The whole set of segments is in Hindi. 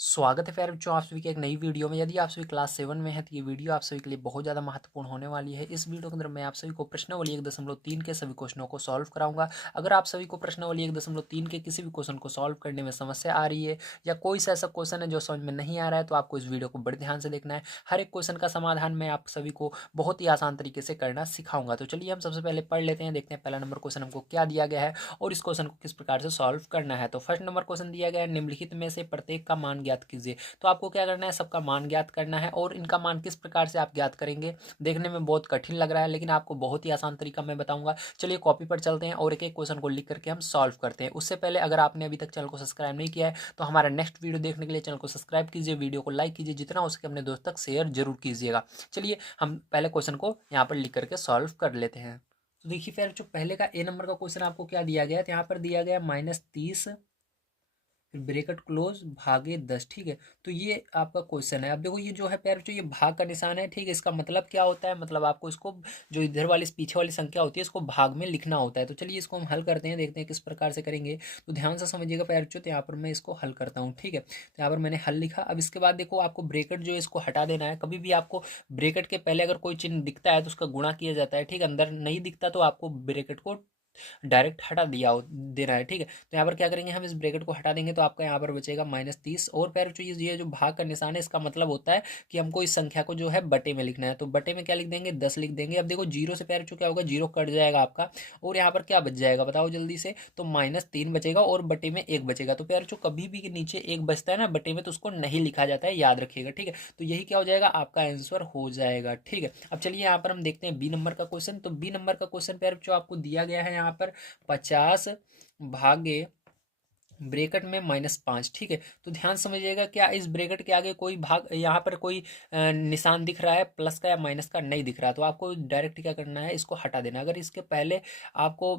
स्वागत है प्यारे बच्चों आप सभी के एक नई वीडियो में। यदि आप सभी क्लास 7 में हैं तो ये वीडियो आप सभी के लिए बहुत ज़्यादा महत्वपूर्ण होने वाली है। इस वीडियो के अंदर मैं आप सभी को प्रश्नावली 1.3 के सभी क्वेश्चनों को सॉल्व कराऊंगा। अगर आप सभी को प्रश्नावली 1.3 के किसी भी क्वेश्चन को सॉल्व करने में समस्या आ रही है या कोई सा ऐसा क्वेश्चन है जो समझ में नहीं आ रहा है तो आपको इस वीडियो को बड़े ध्यान से देखना है। हर एक क्वेश्चन का समाधान मैं आप सभी को बहुत ही आसान तरीके से करना सिखाऊंगा। तो चलिए हम सबसे पहले पढ़ लेते हैं, देखते हैं पहला नंबर क्वेश्चन हमको क्या दिया गया है और इस क्वेश्चन को किस प्रकार से सॉल्व करना है। तो फर्स्ट नंबर क्वेश्चन दिया गया है, निम्नलिखित में से प्रत्येक का मान ज्ञात कीजिए। तो आपको क्या करना है, सबका मान ज्ञात करना है और इनका मान किस प्रकार से आप ज्ञात करेंगे। देखने में बहुत कठिन लग रहा है लेकिन आपको बहुत ही आसान तरीका मैं बताऊंगा। चलिए कॉपी पर चलते हैं और एक एक क्वेश्चन को लिख करके हम सॉल्व करते हैं। उससे पहले अगर आपने अभी तक चैनल को सब्सक्राइब नहीं किया है तो हमारा नेक्स्ट वीडियो देखने के लिए चैनल को सब्सक्राइब कीजिए, वीडियो को लाइक कीजिए, जितना हो सके अपने दोस्त तक शेयर जरूर कीजिएगा। चलिए हम पहले क्वेश्चन को यहाँ पर लिख करके सॉल्व कर लेते हैं। तो देखिए फिर जो पहले का ए नंबर का क्वेश्चन आपको क्या दिया गया है, तो यहाँ पर दिया गया -30 फिर ब्रेकेट क्लोज भागे 10। ठीक है, तो ये आपका क्वेश्चन है। अब देखो ये जो है प्यारे बच्चों, ये भाग का निशान है। ठीक है, इसका मतलब क्या होता है, मतलब आपको इसको जो इधर वाली पीछे वाली संख्या होती है इसको भाग में लिखना होता है। तो चलिए इसको हम हल करते हैं, देखते हैं किस प्रकार से करेंगे। तो ध्यान से समझिएगा प्यारे बच्चों, तो यहाँ पर मैं इसको हल करता हूँ। ठीक है, तो यहाँ पर मैंने हल लिखा। अब इसके बाद देखो आपको ब्रेकेट जो है इसको हटा देना है। कभी भी आपको ब्रेकेट के पहले अगर कोई चिन्ह दिखता है तो उसका गुणा किया जाता है। ठीक है, अंदर नहीं दिखता तो आपको ब्रेकेट को डायरेक्ट हटा देना है। ठीक है, तो यहाँ पर क्या करेंगे, हम इस ब्रैकेट को हटा देंगे तो आपका यहाँ पर बचेगा -30। और पैर जो ये जो भाग का निशान है इसका मतलब होता है कि हमको इस संख्या को जो है बटे में लिखना है। तो बटे में क्या लिख देंगे, 10 लिख देंगे। अब देखो जीरो से पैर क्या होगा, जीरो कट जाएगा आपका और यहाँ पर क्या बच जाएगा बताओ जल्दी से। तो -3 बचेगा और बटे में 1 बचेगा। तो पैर कभी भी नीचे 1 बचता है ना बटे में तो उसको नहीं लिखा जाता है, याद रखिएगा। ठीक है, तो यही क्या हो जाएगा, आपका आंसर हो जाएगा। ठीक है, अब चलिए यहाँ पर हम देखते हैं बी नंबर का क्वेश्चन। तो बी नंबर का क्वेश्चन पैर जो आपको दिया गया है यहाँ पर 50 भागे ब्रेकेट में -5। ठीक है, तो ध्यान समझिएगा, क्या इस ब्रेकेट के आगे कोई भाग यहाँ पर कोई निशान दिख रहा है प्लस का या माइनस का, नहीं दिख रहा। तो आपको डायरेक्ट क्या करना है, इसको हटा देना। अगर इसके पहले आपको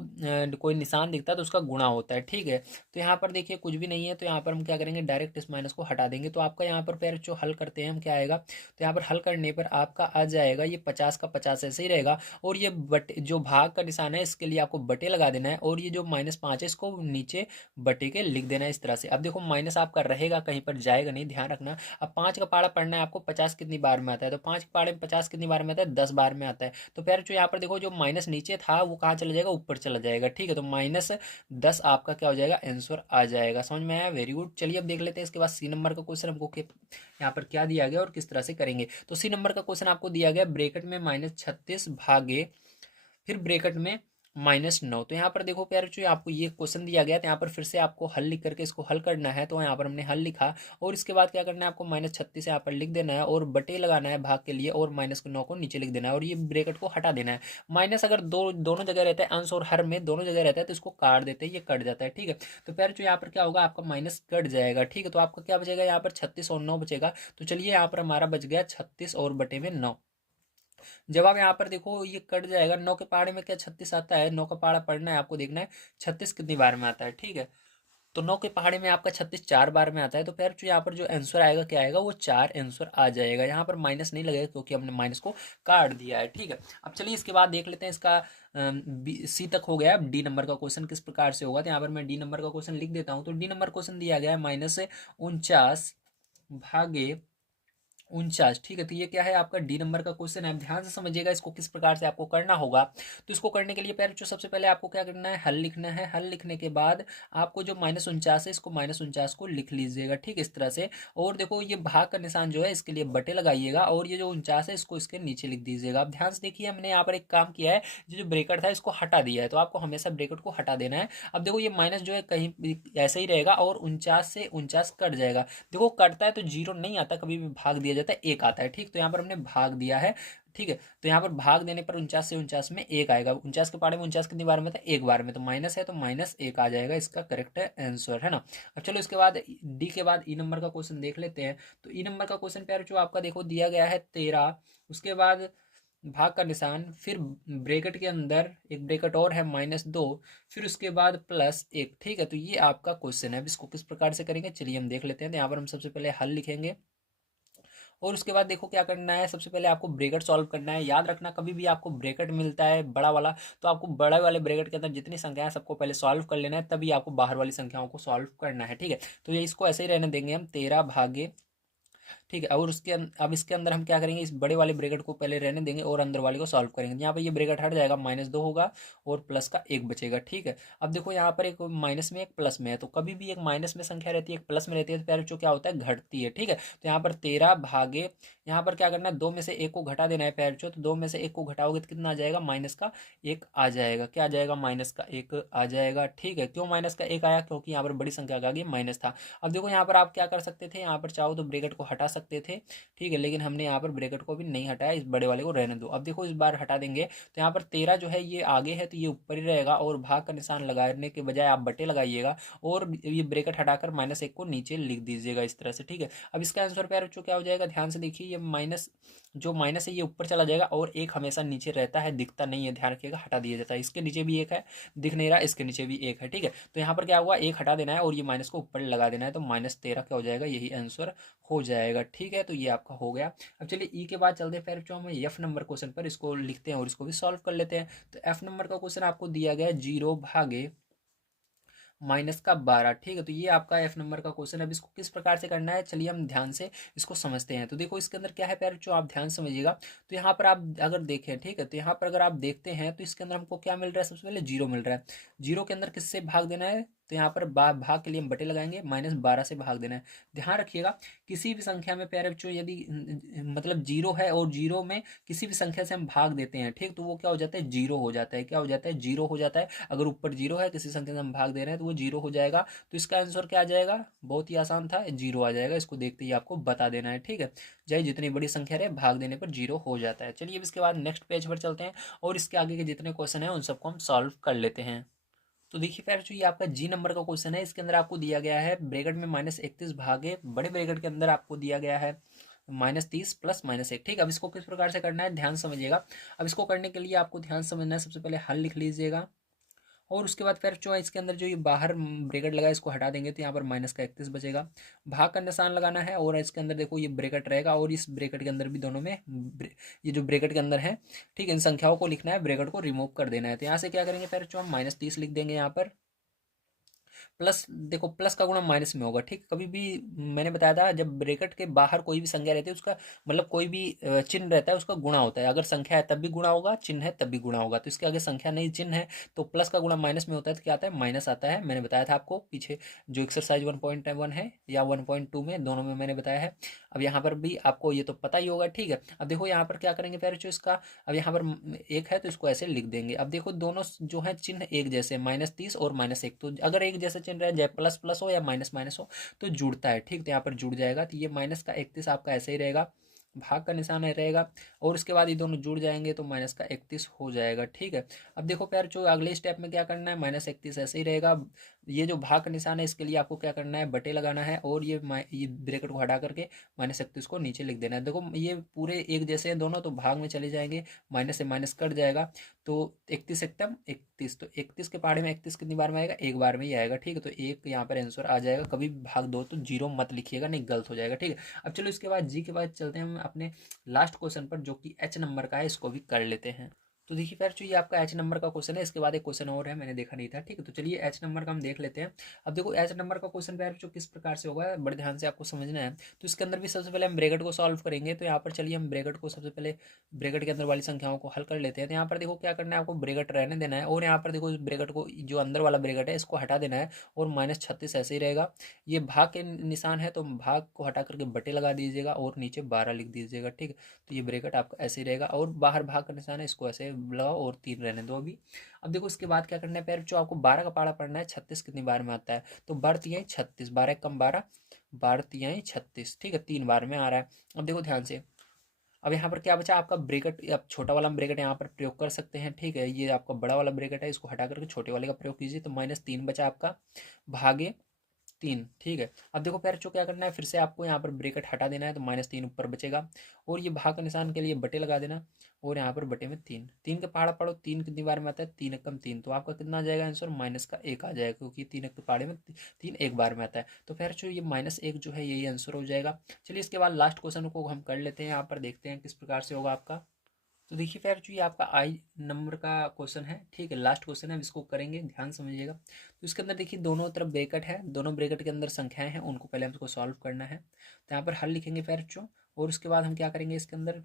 कोई निशान दिखता है तो उसका गुणा होता है। ठीक है, तो यहाँ पर देखिए कुछ भी नहीं है, तो यहाँ पर हम क्या करेंगे, डायरेक्ट इस माइनस को हटा देंगे। तो आपका यहाँ पर पैर जो हल करते हैं हम, क्या आएगा, तो यहाँ पर हल करने पर आपका आ जाएगा ये 50 का 50 ऐसे ही रहेगा। और ये बटे जो भाग का निशान है इसके लिए आपको बटे लगा देना है और ये जो -5 है इसको नीचे बटे के लिख देना है इस तरह से। अब देखो माइनस आपका रहेगा, कहीं पर जाएगा नहीं, ध्यान रखना। अब 5 का पारा पढ़ना है आपको, 50 कितनी बार में आता है, तो 5 के पारे में 50 कितनी बार में आता है, 10 बार में आता है। तो फिर जो यहाँ पर देखो जो माइनस नीचे था वो कहाँ चला जाएगा, ऊपर चला जाएगा। ठीक है, तो -10 आपका क्या हो जाएगा, आंसर आ जाएगा। समझ में आया, वेरी गुड। चलिए अब देख लेते हैं इसके बाद सी नंबर का क्वेश्चन हमको यहाँ पर क्या दिया गया और किस तरह से करेंगे। तो सी नंबर का क्वेश्चन आपको दिया गया ब्रेकेट में -36 भागे फिर ब्रेकेट में -9। तो यहाँ पर देखो प्यारे बच्चों, आपको ये क्वेश्चन दिया गया, तो यहाँ पर फिर से आपको हल लिख करके इसको हल करना है। तो यहाँ पर हमने हल लिखा और इसके बाद क्या करना है, आपको -36 यहाँ पर लिख देना है और बटे लगाना है भाग के लिए और -9 को नीचे लिख देना है और ये ब्रेकेट को हटा देना है। माइनस अगर दोनों जगह रहता है, अंश और हर में दोनों जगह रहता है तो इसको काट देते हैं, ये कट जाता है। ठीक है, तो प्यारे बच्चों यहाँ पर क्या होगा, आपका माइनस कट जाएगा। ठीक है, तो आपका क्या बचेगा, यहाँ पर 36 और 9 बचेगा। तो चलिए यहाँ पर हमारा बच गया 36 और बटे में 9। जवाब यहाँ पर देखो ये कट जाएगा। 9 के पहाड़े में क्या 36 आता है, 9 का पहाड़ा पढ़ना है आपको, देखना है 36 कितनी बार में आता है। ठीक है, तो 9 के पहाड़े में आपका 36 4 बार में आता है। तो फिर जो यहाँ पर जो आंसर आएगा क्या आएगा, वो 4 आंसर आ जाएगा। यहाँ पर माइनस नहीं लगेगा क्योंकि हमने माइनस को काट दिया है। ठीक है, अब चलिए इसके बाद देख लेते हैं इसका सी तक हो गया। अब डी नंबर का क्वेश्चन किस प्रकार से होगा, तो यहाँ पर मैं डी नंबर का क्वेश्चन लिख देता हूँ। तो डी नंबर क्वेश्चन दिया गया है -49 भागे 49। ठीक है, तो ये क्या है, आपका डी नंबर का क्वेश्चन है। ध्यान से समझिएगा इसको किस प्रकार से आपको करना होगा। तो इसको करने के लिए पहले जो सबसे पहले आपको क्या करना है, हल लिखना है। हल लिखने के बाद आपको जो -49 है इसको -49 को लिख लीजिएगा। ठीक है, इस तरह से। और देखो ये भाग का निशान जो है इसके लिए बटे लगाइएगा और ये जो 49 है इसको इसके नीचे लिख दीजिएगा। अब ध्यान से देखिए, हमने यहाँ पर एक काम किया है, जो ब्रेकेट था इसको हटा दिया है। तो आपको हमेशा ब्रेकेट को हटा देना है। अब देखो ये माइनस जो है कहीं ऐसे ही रहेगा और 49 से 49 कट जाएगा। देखो कटता है तो जीरो नहीं आता, कभी भी भाग दिया जाता है, एक आता है। ठीक, तो यहाँ पर हमने भाग दिया है। ठीक है, तो यहाँ पर भाग देने पर 49 से 49 में 1 आएगा। 49 के पारे में 49 कितनी बार में था, एक बार में, तो माइनस है तो -1 आ जाएगा। इसका करेक्ट आंसर है ना। अब चलो इसके बाद डी के बाद ई नंबर का क्वेश्चन देख लेते हैं। तो ई नंबर का क्वेश्चन प्यार जो आपका देखो दिया गया है 13, उसके बाद भाग का निशान, फिर ब्रैकेट के अंदर एक ब्रैकेट और है -2, फिर उसके बाद +1। ठीक है, तो ये आपका क्वेश्चन है। अब इसको किस प्रकार से करेंगे चलिए हम देख लेते हैं। तो यहाँ पर हम सबसे पहले हल लिखेंगे और उसके बाद देखो क्या करना है, सबसे पहले आपको ब्रैकेट सॉल्व करना है। याद रखना कभी भी आपको ब्रैकेट मिलता है बड़ा वाला, तो आपको बड़े वाले ब्रैकेट के अंदर जितनी संख्याएं सबको पहले सॉल्व कर लेना है, तभी आपको बाहर वाली संख्याओं को सॉल्व करना है। ठीक है, तो ये इसको ऐसे ही रहने देंगे हम 13 भागे, ठीक है। और अब इसके अंदर हम क्या करेंगे, इस बड़े वाले ब्रैकेट को पहले रहने देंगे और अंदर वाले को सॉल्व करेंगे। यहाँ पर ये ब्रैकेट हट जाएगा, -2 होगा और प्लस का 1 बचेगा। ठीक है, अब देखो यहाँ पर एक माइनस में एक प्लस में है, तो कभी भी एक माइनस में संख्या रहती है एक प्लस में रहती है तो प्यारे बच्चों क्या होता है, घटती है। ठीक है, तो यहाँ पर 13 भागे, यहाँ पर क्या करना है, 2 में से 1 को घटा देना है प्यारे बच्चों। तो 2 में से 1 को घटाओगे तो कितना आ जाएगा, -1 आ जाएगा। क्या आ जाएगा, -1 आ जाएगा। ठीक है, क्यों -1 आया, क्योंकि यहाँ पर बड़ी संख्या का आगे माइनस था। अब देखो यहाँ पर आप क्या कर सकते थे, यहाँ पर चाहो तो ब्रैकेट को हटा सकते थे, ठीक है, लेकिन हमने यहाँ पर ब्रैकेट को भी नहीं हटाया, इस बड़े वाले को रहने दो। अब देखो इस बार हटा देंगे तो यहाँ पर 13 जो है ये आगे है तो ये ऊपर ही रहेगा, और भाग का निशान लगाने के बजाय आप बटे लगाइएगा और ये ब्रैकेट हटाकर -1 को नीचे लिख दीजिएगा इस तरह से। ठीक है, अब इसका आंसर प्यारे बच्चों क्या हो जाएगा, ध्यान से देखिए, ये माइनस है ये ऊपर चला जाएगा और 1 हमेशा नीचे रहता है, दिखता नहीं है, ध्यान रखिएगा, हटा दिया जाता है। इसके नीचे भी 1 है, दिख नहीं रहा, इसके नीचे भी 1 है। ठीक है, तो यहाँ पर क्या हुआ, 1 हटा देना है और ये माइनस को ऊपर लगा देना है, तो -13 क्या हो जाएगा, यही आंसर हो जाएगा। ठीक है, तो ये आपका हो गया। अब चलिए ई के बाद चलते हैं फिर जो हम एफ नंबर क्वेश्चन पर, इसको लिखते हैं और इसको भी सॉल्व कर लेते हैं। तो एफ नंबर का क्वेश्चन आपको दिया गया है 0 भागे -12। ठीक है, तो ये आपका एफ नंबर का क्वेश्चन है। अब इसको किस प्रकार से करना है, चलिए हम ध्यान से इसको समझते हैं। तो देखो इसके अंदर क्या है प्यारे जो, आप ध्यान समझिएगा। तो यहाँ पर आप अगर देखें, ठीक है, तो यहाँ पर अगर आप देखते हैं तो इसके अंदर हमको क्या मिल रहा है, सबसे पहले 0 मिल रहा है। 0 के अंदर किससे भाग देना है, तो यहाँ पर भाग के लिए हम बटे लगाएंगे, -12 से भाग देना है। ध्यान रखिएगा किसी भी संख्या में प्यारे बच्चों यदि मतलब 0 है और 0 में किसी भी संख्या से हम भाग देते हैं, ठीक, तो वो क्या हो जाता है, 0 हो जाता है। क्या हो जाता है, 0 हो जाता है। अगर ऊपर 0 है, किसी संख्या से हम भाग दे रहे हैं तो वो 0 हो जाएगा। तो इसका आंसर क्या आ जाएगा, बहुत ही आसान था, 0 आ जाएगा। इसको देखते ही आपको बता देना है। ठीक है, चाहे जितनी बड़ी संख्या रहे, भाग देने पर 0 हो जाता है। चलिए अब इसके बाद नेक्स्ट पेज पर चलते हैं और इसके आगे के जितने क्वेश्चन हैं उन सबको हम सॉल्व कर लेते हैं। तो देखिए फिर जो ये आपका जी नंबर का क्वेश्चन है, इसके अंदर आपको दिया गया है ब्रैकेट में -31 भागे, बड़े ब्रैकेट के अंदर आपको दिया गया है -30 प्लस -1। ठीक, अब इसको किस प्रकार से करना है, ध्यान समझिएगा। अब इसको करने के लिए आपको ध्यान समझना है, सबसे पहले हल लिख लीजिएगा और उसके बाद फिर जो है इसके अंदर जो ये बाहर ब्रैकेट लगा है इसको हटा देंगे तो यहाँ पर -31 बचेगा। भाग का निशान लगाना है और इसके अंदर देखो ये ब्रैकेट रहेगा और इस ब्रैकेट के अंदर भी दोनों में ये जो ब्रैकेट के अंदर है, ठीक, इन संख्याओं को लिखना है, ब्रैकेट को रिमूव कर देना है। तो यहाँ से क्या करेंगे फिर जो हम -30 लिख देंगे यहाँ पर। प्लस देखो प्लस का गुणा माइनस में होगा, ठीक, कभी भी मैंने बताया था जब ब्रैकेट के बाहर कोई भी संख्या रहती है उसका मतलब कोई भी चिन्ह रहता है उसका गुणा होता है। अगर संख्या है तब भी गुणा होगा, चिन्ह है तब भी गुणा होगा। तो इसके आगे संख्या नहीं चिन्ह है तो प्लस का गुणा माइनस में होता है तो क्या आता है, माइनस आता है। मैंने बताया था आपको पीछे जो एक्सरसाइज 1.1 है या 1.2 में, दोनों में मैंने बताया है। अब यहाँ पर भी आपको ये तो पता ही होगा। ठीक है, अब देखो यहाँ पर क्या करेंगे फिर जो इसका, अब यहाँ पर 1 है तो इसको ऐसे लिख देंगे। अब देखो दोनों जो है चिन्ह एक जैसे, -30 और -1, तो अगर एक जैसे चिन्ह रहे, चाहे प्लस प्लस हो या माइनस माइनस हो, तो जुड़ता है। ठीक, तो यहाँ पर जुड़ जाएगा। तो ये -31 आपका ऐसे ही रहेगा, भाग का निशान है रहेगा और उसके बाद ये दोनों जुड़ जाएंगे तो -31 हो जाएगा। ठीक है, अब देखो प्यार जो अगले स्टेप में क्या करना है, -31 ऐसे ही रहेगा। ये जो भाग का निशान है इसके लिए आपको क्या करना है, बटे लगाना है और ये ब्रैकेट को हटा करके -31 को नीचे लिख देना है। देखो ये पूरे एक जैसे हैं दोनों तो भाग में चले जाएंगे, माइनस से माइनस कट जाएगा तो 31 एकदम 31, तो 31 के पहाड़े में 31 कितनी बार में आएगा, एक बार में ही आएगा। ठीक है, तो एक यहाँ पर आंसर आ जाएगा। कभी भाग दो तो 0 मत लिखिएगा, नहीं गलत हो जाएगा। ठीक है, अब चलो इसके बाद जी के बाद चलते हैं हम अपने लास्ट क्वेश्चन पर जो कि एच नंबर का है, इसको भी कर लेते हैं। तो देखिए फिर जो ये आपका एच नंबर का क्वेश्चन है, इसके बाद एक क्वेश्चन और है, मैंने देखा नहीं था। ठीक है, तो चलिए एच नंबर का हम देख लेते हैं। अब देखो एच नंबर का क्वेश्चन फिर जो किस प्रकार से होगा, बड़े ध्यान से आपको समझना है। तो इसके अंदर भी सबसे पहले हम ब्रैकेट को सॉल्व करेंगे। तो यहाँ पर चलिए हम ब्रैकेट को सबसे पहले ब्रैकेट के अंदर वाली संख्याओं को हल कर लेते हैं। तो यहाँ पर देखो क्या करना है, आपको ब्रैकेट रहने देना है और यहाँ पर देखो इस ब्रैकेट को, जो अंदर वाला ब्रैकेट है इसको हटा देना है और -36 ऐसे ही रहेगा। ये भाग के निशान है तो भाग को हटा करके बटे लगा दीजिएगा और नीचे 12 लिख दीजिएगा। ठीक है, तो ये ब्रैकेट आपका ऐसे ही रहेगा और बाहर भाग का निशान है इसको ऐसे लगाओ और 3 रहने दो अभी। अब देखो इसके बाद क्या करना है पैर, जो आपको 12 का पहाड़ा पढ़ना है, 36 कितनी बार में आता है, तो 12×3=36, 12 कम 12, 12×3=36। ठीक है, 3 बार में आ रहा है। अब देखो ध्यान से, अब यहाँ पर क्या बचा आपका ब्रैकेट, अब छोटा वाला ब्रैकेट यहाँ पर प्रयोग कर सकते हैं। ठीक है, ये आपका बड़ा वाला ब्रैकेट है, इसको हटा करके छोटे वाले का प्रयोग कीजिए तो -3 बचा आपका, भागे 3, ठीक है। अब देखो पैरचो क्या करना है, फिर से आपको यहाँ पर ब्रैकेट हटा देना है, तो -3 ऊपर बचेगा और ये भाग का निशान के लिए बटे लगा देना और यहाँ पर बटे में 3, 3 के पहाड़ा पढ़ो, 3 कितनी बार में आता है, 3 एकम 3, तो आपका कितना आ जाएगा आंसर, -1 आ जाएगा, क्योंकि 3 के पहाड़े में 3 एक बार में आता है। तो पैरचो ये -1 जो है यही आंसर हो जाएगा। चलिए इसके बाद लास्ट क्वेश्चन को हम कर लेते हैं, यहाँ पर देखते हैं किस प्रकार से होगा आपका। तो देखिए फिर जो ये आपका आई नंबर का क्वेश्चन है, ठीक है, लास्ट क्वेश्चन है, हम इसको करेंगे, ध्यान समझिएगा। तो इसके अंदर देखिए दोनों तरफ ब्रैकेट है, दोनों ब्रैकेट के अंदर संख्याएं हैं, उनको पहले हमको सॉल्व करना है। तो यहाँ पर हल लिखेंगे फिर जो, और उसके बाद हम क्या करेंगे, इसके अंदर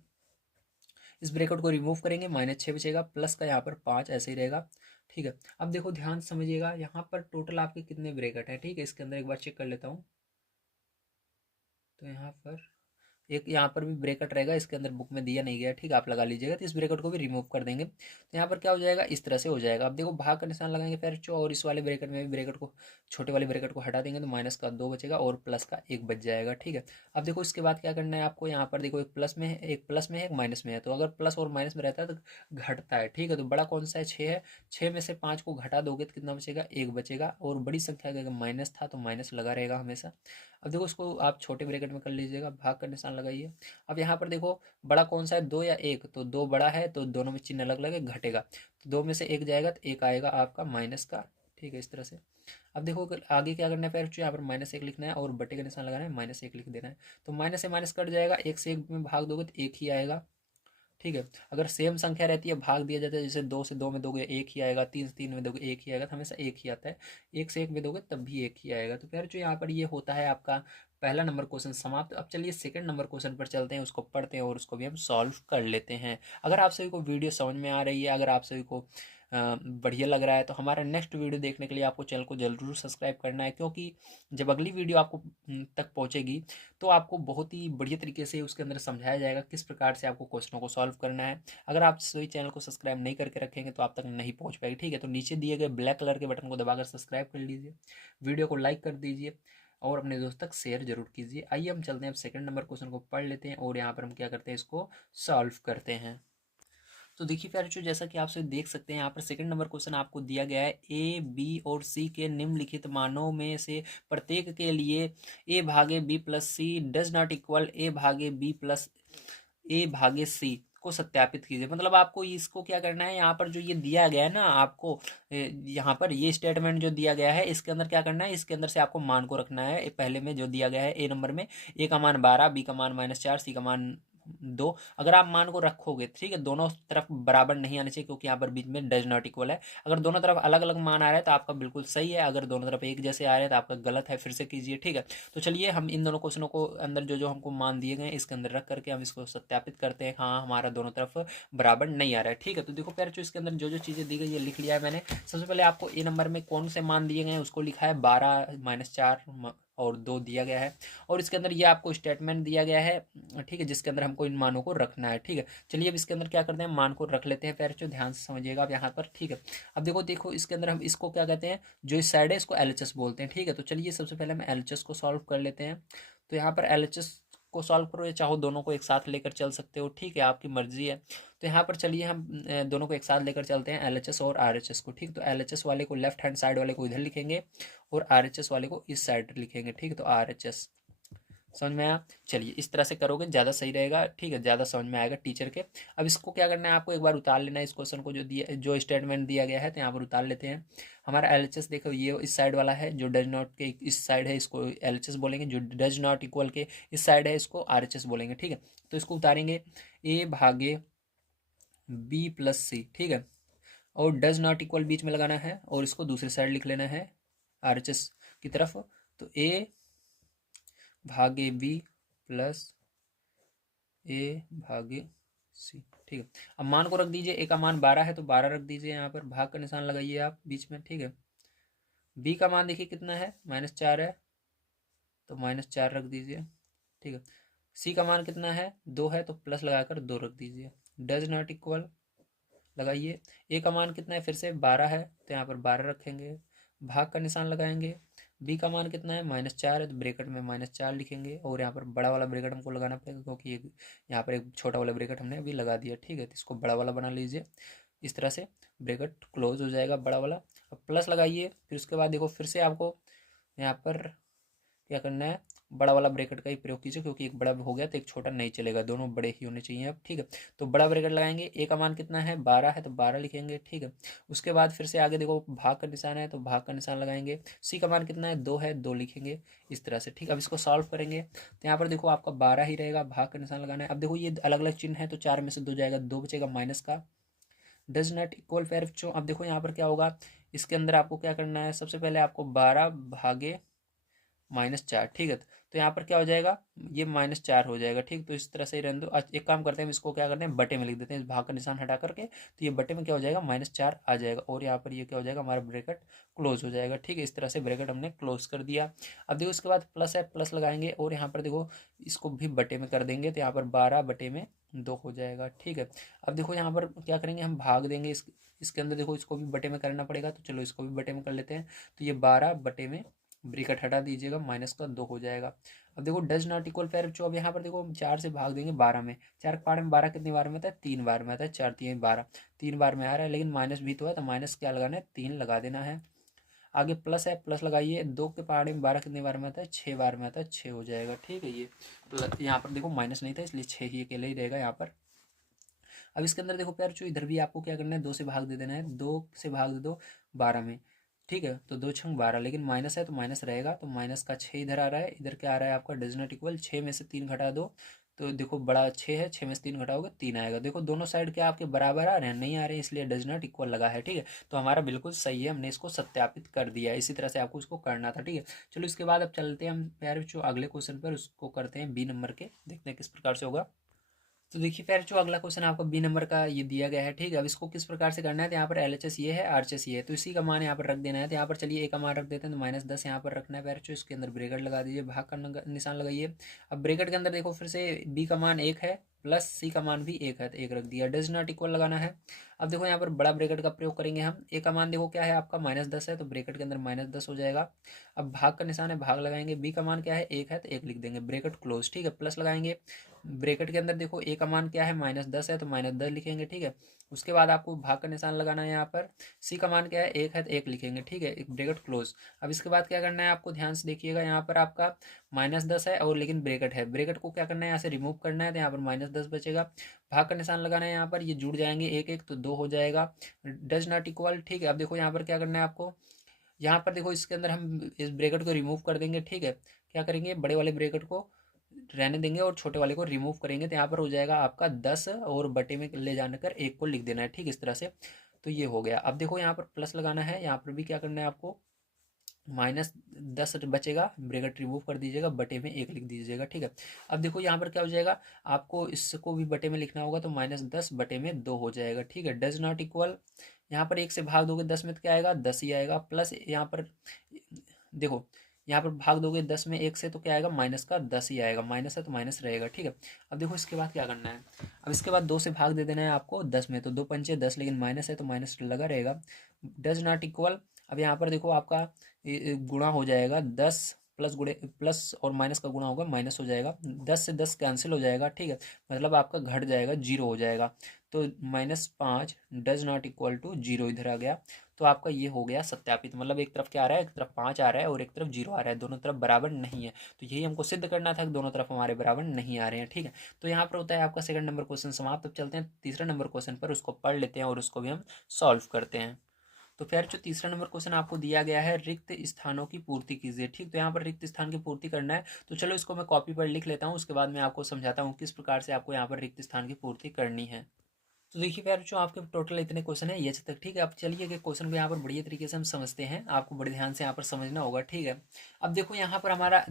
इस ब्रैकेट को रिमूव करेंगे, -6 बचेगा, प्लस का यहाँ पर 5 ऐसे ही रहेगा, ठीक है। अब देखो ध्यान से समझिएगा, यहाँ पर टोटल आपके कितने ब्रैकेट है, ठीक है, इसके अंदर एक बार चेक कर लेता हूँ। तो यहाँ पर एक यहाँ पर भी ब्रैकेट रहेगा, इसके अंदर बुक में दिया नहीं गया, ठीक है, आप लगा लीजिएगा। तो इस ब्रैकेट को भी रिमूव कर देंगे, तो यहाँ पर क्या हो जाएगा, इस तरह से हो जाएगा। अब देखो भाग का निशान लगाएंगे फिर जो, और इस वाले ब्रैकेट में भी ब्रैकेट को, छोटे वाले ब्रैकेट को हटा देंगे, तो -2 बचेगा और प्लस का 1 बच जाएगा, ठीक है। अब देखो इसके बाद क्या करना है आपको, यहाँ पर देखो एक प्लस में है, एक प्लस में है, एक माइनस में है। तो अगर प्लस और माइनस में रहता है तो घटता है, ठीक है। तो बड़ा कौन सा है, 6 है, 6 में से 5 को घटा दोगे तो कितना बचेगा, 1 बचेगा। और बड़ी संख्या का माइनस था तो माइनस लगा रहेगा हमेशा। अब देखो इसको आप छोटे ब्रैकेट में कर लीजिएगा, भाग का निशान लगाइए। अब यहाँ पर देखो बड़ा कौन सा है, 2 या 1, तो 2 बड़ा है, तो दोनों में चिन्ह अलग अलग है, घटेगा, तो 2 में से 1 जाएगा तो 1 आएगा आपका माइनस का, ठीक है, इस तरह से। अब देखो आगे क्या करना है फिर, यहाँ पर -1 लिखना है और बटे का निशान लगाना है, -1 लिख देना है। तो माइनस से माइनस कट जाएगा, 1 से 1 में भाग दोगे तो 1 ही आएगा, ठीक है। अगर सेम संख्या रहती है, भाग दिया जाता है, जैसे 2 से 2 में दोगे 1 ही आएगा, 3 से 3 में दोगे 1 ही आएगा, तो हमेशा 1 ही आता है। 1 से 1 में दोगे तब भी 1 ही आएगा। तो फिर जो यहाँ पर ये होता है आपका पहला नंबर क्वेश्चन समाप्त। अब चलिए सेकंड नंबर क्वेश्चन पर चलते हैं, उसको पढ़ते हैं और उसको भी हम सॉल्व कर लेते हैं। अगर आप सभी को वीडियो समझ में आ रही है, अगर आप सभी को बढ़िया लग रहा है, तो हमारा नेक्स्ट वीडियो देखने के लिए आपको चैनल को जरूर सब्सक्राइब करना है, क्योंकि जब अगली वीडियो आपको तक पहुंचेगी तो आपको बहुत ही बढ़िया तरीके से उसके अंदर समझाया जाएगा किस प्रकार से आपको क्वेश्चनों को सॉल्व करना है। अगर आप सभी चैनल को सब्सक्राइब नहीं करके रखेंगे तो आप तक नहीं पहुंच पाएगी, ठीक है। तो नीचे दिए गए ब्लैक कलर के बटन को दबाकर सब्सक्राइब कर लीजिए, वीडियो को लाइक कर दीजिए और अपने दोस्त तक शेयर जरूर कीजिए। आइए हम चलते हैं, अब सेकंड नंबर क्वेश्चन को पढ़ लेते हैं और यहाँ पर हम क्या करते हैं, इसको सॉल्व करते हैं। तो देखिए प्यारे बच्चों, जैसा कि आप सभी देख सकते हैं, यहाँ पर सेकंड नंबर क्वेश्चन आपको दिया गया है, ए बी और सी के निम्नलिखित मानों में से प्रत्येक के लिए ए भागे B plus C does not equal A भागे बी प्लस ए भागे सी को सत्यापित कीजिए। मतलब आपको इसको क्या करना है, यहाँ पर जो ये दिया गया है ना आपको, यहाँ पर ये स्टेटमेंट जो दिया गया है, इसके अंदर क्या करना है, इसके अंदर से आपको मान को रखना है। पहले में जो दिया गया है ए नंबर में, ए का मान 12, बी का मान -4, सी का मान 2, अगर आप मान को रखोगे, ठीक है, दोनों तरफ बराबर नहीं आने चाहिए, क्योंकि यहाँ पर बीच में डज नॉट इक्वल है। अगर दोनों तरफ अलग अलग मान आ रहा है तो आपका बिल्कुल सही है, अगर दोनों तरफ एक जैसे आ रहे हैं तो आपका गलत है, फिर से कीजिए, ठीक है। तो चलिए हम इन दोनों क्वेश्चनों को अंदर जो जो हमको मान दिए गए इसके अंदर रख करके हम इसको सत्यापित करते हैं, हाँ हमारा दोनों तरफ बराबर नहीं आ रहा है, ठीक है। तो देखो प्यारे, जो इसके अंदर जो जो चीज़ें दी गई ये लिख लिया है मैंने। सबसे पहले आपको ए नंबर में कौन से मान दिए गए हैं उसको लिखा है, 12 -4 और 2 दिया गया है, और इसके अंदर ये आपको स्टेटमेंट दिया गया है, ठीक है, जिसके अंदर हमको इन मानों को रखना है, ठीक है। चलिए अब इसके अंदर क्या करते हैं, मान को रख लेते हैं प्यारे बच्चों, ध्यान से समझिएगा आप यहाँ पर, ठीक है। अब देखो देखो इसके अंदर हम इसको क्या कहते हैं, जो इस साइड है इसको एलएचएस बोलते हैं, ठीक है। तो चलिए सबसे पहले हम एलएचएस को सॉल्व कर लेते हैं। तो यहाँ पर एलएचएस को सॉल्व करो, या चाहो दोनों को एक साथ लेकर चल सकते हो, ठीक है, आपकी मर्जी है। तो यहाँ पर चलिए हम दोनों को एक साथ लेकर चलते हैं, एलएचएस और आरएचएस को, ठीक। तो एलएचएस वाले को लेफ्ट हैंड साइड वाले को इधर लिखेंगे और आरएचएस वाले को इस साइड लिखेंगे, ठीक है। तो आरएचएस, समझ में आया। चलिए इस तरह से करोगे ज़्यादा सही रहेगा, ठीक है, ज़्यादा समझ में आएगा टीचर के। अब इसको क्या करना है, आपको एक बार उतार लेना है इस क्वेश्चन को, जो दिया जो स्टेटमेंट दिया गया है, तो यहाँ पर उतार लेते हैं। हमारा एलएचएस देखो ये इस साइड वाला है, जो डज नॉट के इस साइड है इसको एलएचएस बोलेंगे, जो डज नॉट इक्वल के इस साइड है इसको आरएचएस बोलेंगे, ठीक है। तो इसको उतारेंगे, ए भागे बी प्लस सी, ठीक है, और डज नॉट इक्वल बीच में लगाना है और इसको दूसरी साइड लिख लेना है आरएचएस की तरफ। तो ए भागे बी प्लस ए भागे सी, ठीक है। अब मान को रख दीजिए, ए का मान 12 है तो 12 रख दीजिए, यहाँ पर भाग का निशान लगाइए आप बीच में, ठीक है। बी का मान देखिए कितना है, -4 है, तो -4 रख दीजिए, ठीक है। सी का मान कितना है, 2 है, तो प्लस लगाकर 2 रख दीजिए। डज नॉट इक्वल लगाइए, ए का मान कितना है, फिर से 12 है, तो यहाँ पर 12 रखेंगे, भाग का निशान लगाएंगे। बी का मान कितना है, -4 है, तो ब्रैकेट में -4 लिखेंगे और यहाँ पर बड़ा वाला ब्रैकेट हमको लगाना पड़ेगा, क्योंकि यहाँ पर एक छोटा वाला ब्रैकेट हमने अभी लगा दिया, ठीक है। तो इसको बड़ा वाला बना लीजिए, इस तरह से ब्रैकेट क्लोज हो जाएगा बड़ा वाला। अब प्लस लगाइए, फिर उसके बाद देखो फिर से आपको यहाँ पर क्या करना है, बड़ा वाला ब्रैकेट का ही प्रयोग कीजिए, क्योंकि एक बड़ा हो गया तो एक छोटा नहीं चलेगा, दोनों बड़े ही होने चाहिए अब, ठीक है। तो बड़ा ब्रैकेट लगाएंगे, ए का मान कितना है 12 है तो 12 लिखेंगे, ठीक है। उसके बाद फिर से आगे देखो भाग का निशान है तो भाग का निशान लगाएंगे, सी का मान कितना है 2 है 2 लिखेंगे इस तरह से, ठीक। अब इसको सॉल्व करेंगे तो यहाँ पर देखो आपका 12 ही रहेगा, भाग का निशान लगाना है। अब देखो ये अलग अलग चिन्ह है तो 4 में से 2 जाएगा, 2 बचेगा माइनस का, डज नॉट इक्वल पैर बच्चों। अब देखो यहाँ पर क्या होगा, इसके अंदर आपको क्या करना है, सबसे पहले आपको 12 भागे -4, ठीक है। तो यहाँ पर क्या हो जाएगा, ये -4 हो जाएगा, ठीक। तो इस तरह से ही रहने दो। एक काम करते हैं, इसको क्या करते हैं बटे में लिख देते हैं, इस भाग का निशान हटा करके, तो ये बटे में क्या हो जाएगा -4 आ जाएगा, और यहाँ पर ये क्या हो जाएगा, हमारा ब्रैकेट क्लोज हो जाएगा, ठीक है। इस तरह से ब्रैकेट हमने क्लोज कर दिया। अब देखो इसके बाद प्लस है, प्लस लगाएंगे और यहाँ पर देखो इसको भी बटे में कर देंगे, तो यहाँ पर 12/2 हो जाएगा, ठीक है। अब देखो यहाँ पर क्या करेंगे, हम भाग देंगे इसके अंदर, देखो इसको भी बटे में करना पड़ेगा, तो चलो इसको भी बटे में कर लेते हैं। तो ये 12/में ब्रैकेट हटा दीजिएगा, -2 हो जाएगा। अब देखो डज नॉट इक्वल पैर बच्चों, अब यहाँ पर देखो हम 4 से भाग देंगे 12 में, 4 के पारे में 12 कितनी बार में आता है, 3 बार में आता है, 4 3 12, 3 बार में आ रहा है, लेकिन माइनस भी तो है, तो माइनस क्या लगाना है, 3 लगा देना है। आगे प्लस है, प्लस लगाइए, 2 के पहाड़े में 12 कितने बार में आता है, 6 बार में आता है, 6 हो जाएगा, ठीक है। ये यहाँ पर देखो माइनस नहीं था इसलिए 6 ही अकेले ही रहेगा यहाँ पर। अब इसके अंदर देखो प्यार चो, इधर भी आपको क्या करना है, 2 से भाग दे देना है, 2 से भाग दे दो 12 में, ठीक है। तो 2 छंग 12, लेकिन माइनस है तो माइनस रहेगा, तो माइनस का 6 इधर आ रहा है, इधर क्या आ रहा है आपका डज नॉट इक्वल, 6 में से 3 घटा दो, तो देखो बड़ा 6 है, 6 में से 3 घटाओगे 3 आएगा। देखो दोनों साइड क्या आपके बराबर आ रहे हैं, नहीं आ रहे हैं, इसलिए डज नॉट इक्वल लगा है, ठीक है। तो हमारा बिल्कुल सही है, हमने इसको सत्यापित कर दिया, इसी तरह से आपको इसको करना था, ठीक है। चलो इसके बाद अब चलते हैं हम प्यारे जो अगले क्वेश्चन पर, उसको करते हैं बी नंबर के, देखते हैं किस प्रकार से होगा। तो देखिए प्यारे जो अगला क्वेश्चन आपको बी नंबर का ये दिया गया है, ठीक है। अब इसको किस प्रकार से करना है, तो यहाँ पर LHS ये है, RHS ये है, तो इसी का मान यहाँ पर रख देना है। तो यहाँ पर चलिए ए का मान रख देते हैं, तो -10 यहाँ पर रखना है प्यारे जो, इसके अंदर ब्रैकेट लगा दीजिए, भाग का निशान लगाइए। अब ब्रैकेट के अंदर देखो फिर से बी का मान 1 है प्लस सी का मान भी 1 है, तो 1 रख दिया, डज नॉट इक्वल लगाना है। अब देखो यहाँ पर बड़ा ब्रैकेट का प्रयोग करेंगे हम, ए का मान देखो क्या है आपका -10 है, तो ब्रैकेट के अंदर -10 हो जाएगा। अब भाग का निशान है, भाग लगाएंगे, बी का मान क्या है 1 है, तो 1 लिख देंगे, ब्रैकेट क्लोज, ठीक है। प्लस लगाएंगे, ब्रैकेट के अंदर देखो ए का मान क्या है -10 है, तो -10 लिखेंगे, ठीक है। उसके बाद आपको भाग का निशान लगाना है यहाँ पर, सी का मान क्या है 1 है, तो 1 लिखेंगे, ठीक है, एक ब्रैकेट क्लोज। अब इसके बाद क्या करना है आपको, ध्यान से देखिएगा, यहाँ पर आपका -10 है और लेकिन ब्रैकेट है, ब्रैकेट को क्या करना है यहाँ से रिमूव करना है, तो यहाँ पर -10 बचेगा। भाग का निशान लगाना है यहाँ पर, ये जुड़ जाएंगे एक एक, तो 2 हो जाएगा, डज नॉट इक्वल, ठीक है। अब देखो यहाँ पर क्या करना है आपको, यहाँ पर देखो इसके अंदर हम इस ब्रैकेट को रिमूव कर देंगे, ठीक है। क्या करेंगे, बड़े वाले ब्रैकेट को रहने देंगे और छोटे वाले को रिमूव करेंगे, तो यहाँ पर हो जाएगा आपका 10 और बटे में ले जाने कर 1 को लिख देना है, ठीक इस तरह से। तो ये हो गया। अब देखो यहाँ पर प्लस लगाना है, यहाँ पर भी क्या करना है आपको, -10 बचेगा, ब्रैकेट रिमूव कर दीजिएगा, बटे में 1 लिख दीजिएगा, ठीक है। अब देखो यहाँ पर क्या हो जाएगा, आपको इसको भी बटे में लिखना होगा, तो -10/2 हो जाएगा, ठीक है। डज नॉट इक्वल, यहाँ पर 1 से भाग दोगे 10 में तो क्या आएगा 10 ही आएगा, प्लस यहाँ पर देखो यहाँ पर भाग दोगे 10 में 1 से, तो क्या आएगा -10 ही आएगा, माइनस है तो माइनस रहेगा, ठीक है। अब देखो इसके बाद क्या करना है, अब इसके बाद 2 से भाग दे देना है आपको 10 में, तो 2 पंचे 10, लेकिन माइनस है तो माइनस लगा रहेगा, डज नॉट इक्वल। अब यहाँ पर देखो आपका गुणा हो जाएगा, 10 प्लस गुणे प्लस और माइनस का गुणा होगा, माइनस हो जाएगा, 10 से 10 कैंसिल हो जाएगा, ठीक है, मतलब आपका घट जाएगा, 0 हो जाएगा, तो -5 डज नॉट इक्वल टू 0 इधर आ गया। तो आपका ये हो गया सत्यापित, मतलब एक तरफ क्या आ रहा है, एक तरफ 5 आ रहा है और एक तरफ 0 आ रहा है, दोनों तरफ बराबर नहीं है। तो यही हमको सिद्ध करना था कि दोनों तरफ हमारे बराबर नहीं आ रहे हैं, ठीक है। तो यहाँ पर होता है आपका सेकंड नंबर क्वेश्चन समाप्त। अब चलते हैं तीसरा नंबर क्वेश्चन पर, उसको पढ़ लेते हैं और उसको भी हम सॉल्व करते हैं। तो फिर जो तीसरा नंबर क्वेश्चन आपको दिया गया है, रिक्त स्थानों की पूर्ति कीजिए, ठीक। तो यहाँ पर रिक्त स्थान की पूर्ति करना है, तो चलो इसको मैं कॉपी पर लिख लेता हूँ, उसके बाद मैं आपको समझाता हूँ किस प्रकार से आपको यहाँ पर रिक्त स्थान की पूर्ति करनी है। तो देखिए प्यार जो आपके टोटल इतने क्वेश्चन है ये तक, ठीक है। अब चलिए कि क्वेश्चन को यहाँ पर बढ़िया तरीके से हम समझते हैं, आपको बड़े ध्यान से यहाँ पर समझना होगा, ठीक है। अब देखो यहाँ पर हमारा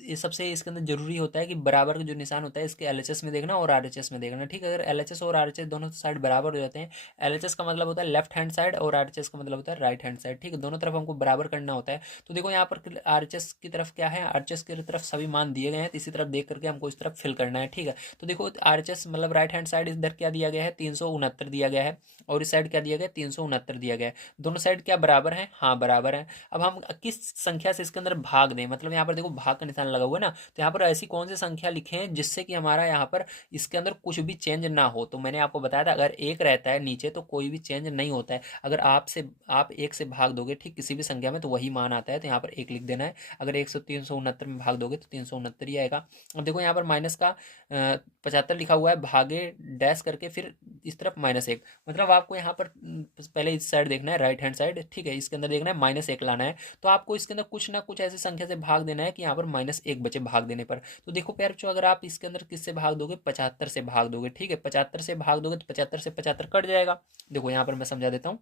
ये सबसे इसके अंदर जरूरी होता है कि बराबर का जो निशान होता है इसके LHS में देखना और RHS में देखना, ठीक है। अगर LHS और RHS दोनों साइड बराबर हो जाते हैं, LHS का मतलब होता है लेफ्ट हैंड साइड और RHS का मतलब होता है राइट हैंड साइड, ठीक है, दोनों तरफ हमको बराबर करना होता है। तो देखो यहाँ पर RHS की तरफ क्या है, RHS की तरफ सभी मान दिए गए हैं, तो इसी तरफ देख करके हमको इस तरफ फिल करना है, ठीक है। तो देखो RHS मतलब राइट हैंड साइड इधर क्या दिया गया है, 300 369 दिया गया है और इस साइड क्या दिया गया 369 दिया गया है। दोनों साइड क्या बराबर हैं? हाँ बराबर हैं। अब हम किस संख्या से इसके अंदर भाग दें, मतलब यहाँ पर देखो भाग का निशान लगा हुआ है ना, तो यहाँ पर ऐसी कौन सी संख्या लिखें जिससे कि हमारा यहाँ पर इसके अंदर कुछ भी चेंज ना हो। तो मैंने आपको बताया था अगर एक रहता है नीचे तो कोई भी चेंज नहीं होता है। अगर आप एक से भाग दोगे ठीक किसी भी संख्या में तो वही मान आता है, तो यहाँ पर एक लिख देना है। अगर 100 369 में भाग दोगे तो 369 ही आएगा। अब देखो यहाँ पर माइनस का 75 लिखा हुआ है, भागे डैश करके फिर इस तरफ -1, मतलब आपको यहाँ पर पहले इस साइड देखना है राइट हैंड साइड, ठीक है, इसके अंदर देखना है -1 लाना है। तो आपको इसके अंदर कुछ ना कुछ ऐसी संख्या से भाग देना है कि यहाँ पर -1 बचे भाग देने पर। तो देखो प्यार बच्चों अगर आप इसके अंदर किससे भाग दोगे 75 से भाग दोगे, ठीक है, 75 से भाग दोगे तो 75 से 75 कट जाएगा। देखो यहाँ पर मैं समझा देता हूँ।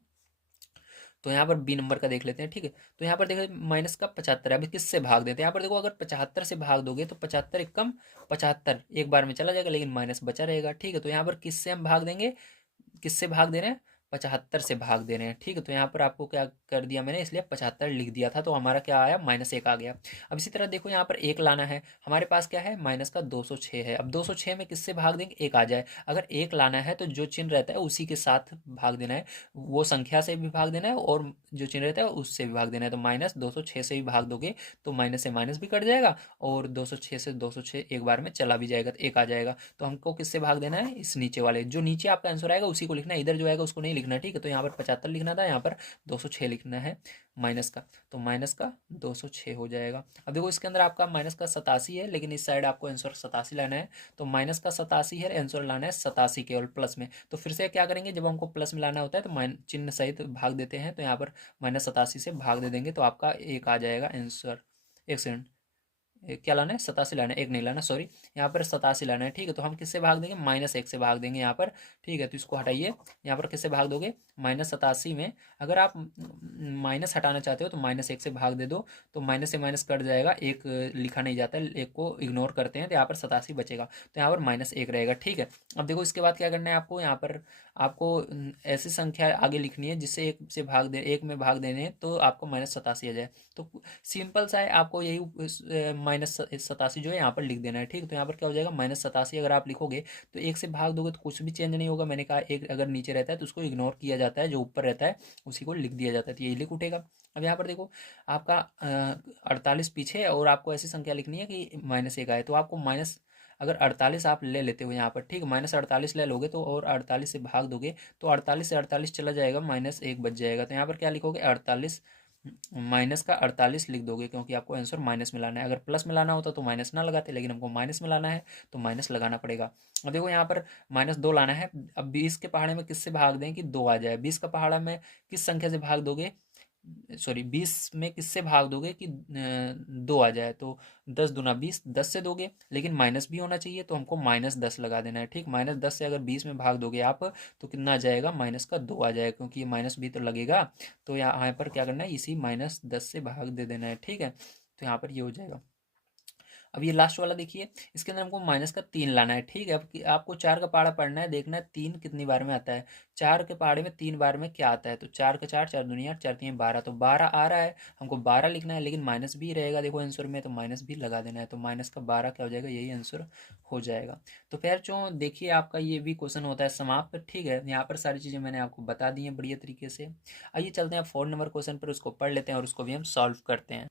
तो यहाँ पर बी नंबर का देख लेते हैं, ठीक है। तो यहाँ पर देखो माइनस का 75 है, अभी किससे भाग देते हैं। यहाँ पर देखो अगर 75 से भाग दोगे तो 75 एकम 75 एक बार में चला जाएगा लेकिन माइनस बचा रहेगा, ठीक है। तो यहाँ पर किससे हम भाग देंगे, किससे भाग दे रहे हैं 75 से भाग दे रहे हैं, ठीक है। तो यहाँ पर आपको क्या कर दिया मैंने, इसलिए 75 लिख दिया था, तो हमारा क्या आया -1 आ गया। अब इसी तरह देखो यहाँ पर एक लाना है, हमारे पास क्या है माइनस का 206 है। अब 206 में किससे भाग देंगे, एक आ जाए। अगर एक लाना है तो जो चिन्ह रहता है उसी के साथ भाग देना है, वो संख्या से भी भाग देना है और जो चिन्ह रहता है उससे भी भाग देना है। तो -206 से भी भाग दोगे तो माइनस से माइनस भी कट जाएगा और 206 से 206 एक बार में चला भी जाएगा तो एक आ जाएगा। तो हमको किससे भाग देना है, इस नीचे वाले, जो नीचे आपका आंसर आएगा उसी को लिखना है, इधर जो आएगा उसको नहीं लिखना, ठीक है। तो यहाँ पर 75 लिखना था, यहाँ पर 206 लिखना है माइनस का, तो माइनस का 206 हो जाएगा। अब देखो इसके अंदर आपका माइनस का 87 है लेकिन इस साइड आपको आंसर 87 लाना है, तो माइनस का 87 है, आंसर लाना है 87 केवल प्लस में। तो फिर से क्या करेंगे, जब हमको प्लस में लाना होता है तो माइन चिन्ह सहित भाग देते हैं, तो यहाँ पर -87 से भाग दे देंगे तो आपका एक आ जाएगा आंसर। एक सेकंड, क्या लाना है 87 लाना है, एक नहीं लाना सॉरी, यहाँ पर 87 लाना है, ठीक है। तो हम किससे भाग देंगे -1 से भाग देंगे यहाँ पर, ठीक है। तो इसको हटाइए, यहाँ पर किससे भाग दोगे -87 में। अगर आप माइनस हटाना चाहते हो तो -1 से भाग दे दो, तो माइनस से माइनस कट जाएगा, एक लिखा नहीं जाता है, एक को इग्नोर करते हैं, तो यहाँ पर 87 बचेगा, तो यहाँ पर -1 रहेगा, ठीक है। अब देखो इसके बाद क्या करना है आपको, यहाँ पर आपको ऐसी संख्या आगे लिखनी है जिससे एक से भाग दे, एक में भाग देने हैं तो आपको -87 आ जाए। तो सिंपल सा है, आपको यही -87 जो है यहाँ पर लिख देना है, ठीक है। तो यहाँ पर क्या हो जाएगा -87 अगर आप लिखोगे तो एक से भाग दोगे तो कुछ भी चेंज नहीं होगा। मैंने कहा एक अगर नीचे रहता है तो उसको इग्नोर किया जाता है, जो ऊपर रहता है उसी को लिख दिया जाता है, तो यही लिख उठेगा। अब यहाँ पर देखो आपका 48 पीछे है और आपको ऐसी संख्या लिखनी है कि -1 आए, तो आपको माइनस अगर 48 आप ले लेते हो यहाँ पर, ठीक है, -48 ले लोगे तो और 48 से भाग दोगे तो 48 से 48 चला जाएगा, -1 बच जाएगा। तो यहाँ पर क्या लिखोगे 48 माइनस का 48 लिख दोगे, क्योंकि आपको आंसर माइनस में लाना है। अगर प्लस में लाना होता तो माइनस ना लगाते, लेकिन हमको माइनस में लाना है तो माइनस लगाना पड़ेगा। अब देखो यहाँ पर -2 लाना है। अब 20 के पहाड़े में किससे भाग दें कि 2 आ जाए। 20 का पहाड़ा में किस संख्या से भाग दोगे, सॉरी 20 में किससे भाग दोगे कि 2 आ जाए, तो 10 दूना 20, 10 से दोगे, लेकिन माइनस भी होना चाहिए तो हमको -10 लगा देना है, ठीक। -10 से अगर 20 में भाग दोगे आप तो कितना आ जाएगा, -2 आ जाएगा, क्योंकि ये माइनस भी तो लगेगा। तो यहाँ पर क्या करना है, इसी -10 से भाग दे देना है, ठीक है। तो यहाँ पर ये हो जाएगा। अब ये लास्ट वाला देखिए, इसके अंदर हमको माइनस का 3 लाना है, ठीक है। अब आपको 4 का पहाड़ा पढ़ना है, देखना है 3 कितनी बार में आता है। 4 के पहाड़े में 3 बार में क्या आता है, तो 4 का 4, 4 दूनी 8, 4 3 12, तो 12 आ रहा है, हमको 12 लिखना है, लेकिन माइनस भी रहेगा देखो आंसर में, तो माइनस भी लगा देना है, तो माइनस का 12 क्या हो जाएगा, यही आंसर हो जाएगा। तो फिर जो देखिए आपका ये भी क्वेश्चन होता है समाप्त, ठीक है। यहाँ पर सारी चीज़ें मैंने आपको बता दी हैं बढ़िया तरीके से। आइए चलते हैं 4 नंबर क्वेश्चन पर, उसको पढ़ लेते हैं और उसको भी हम सॉल्व करते हैं।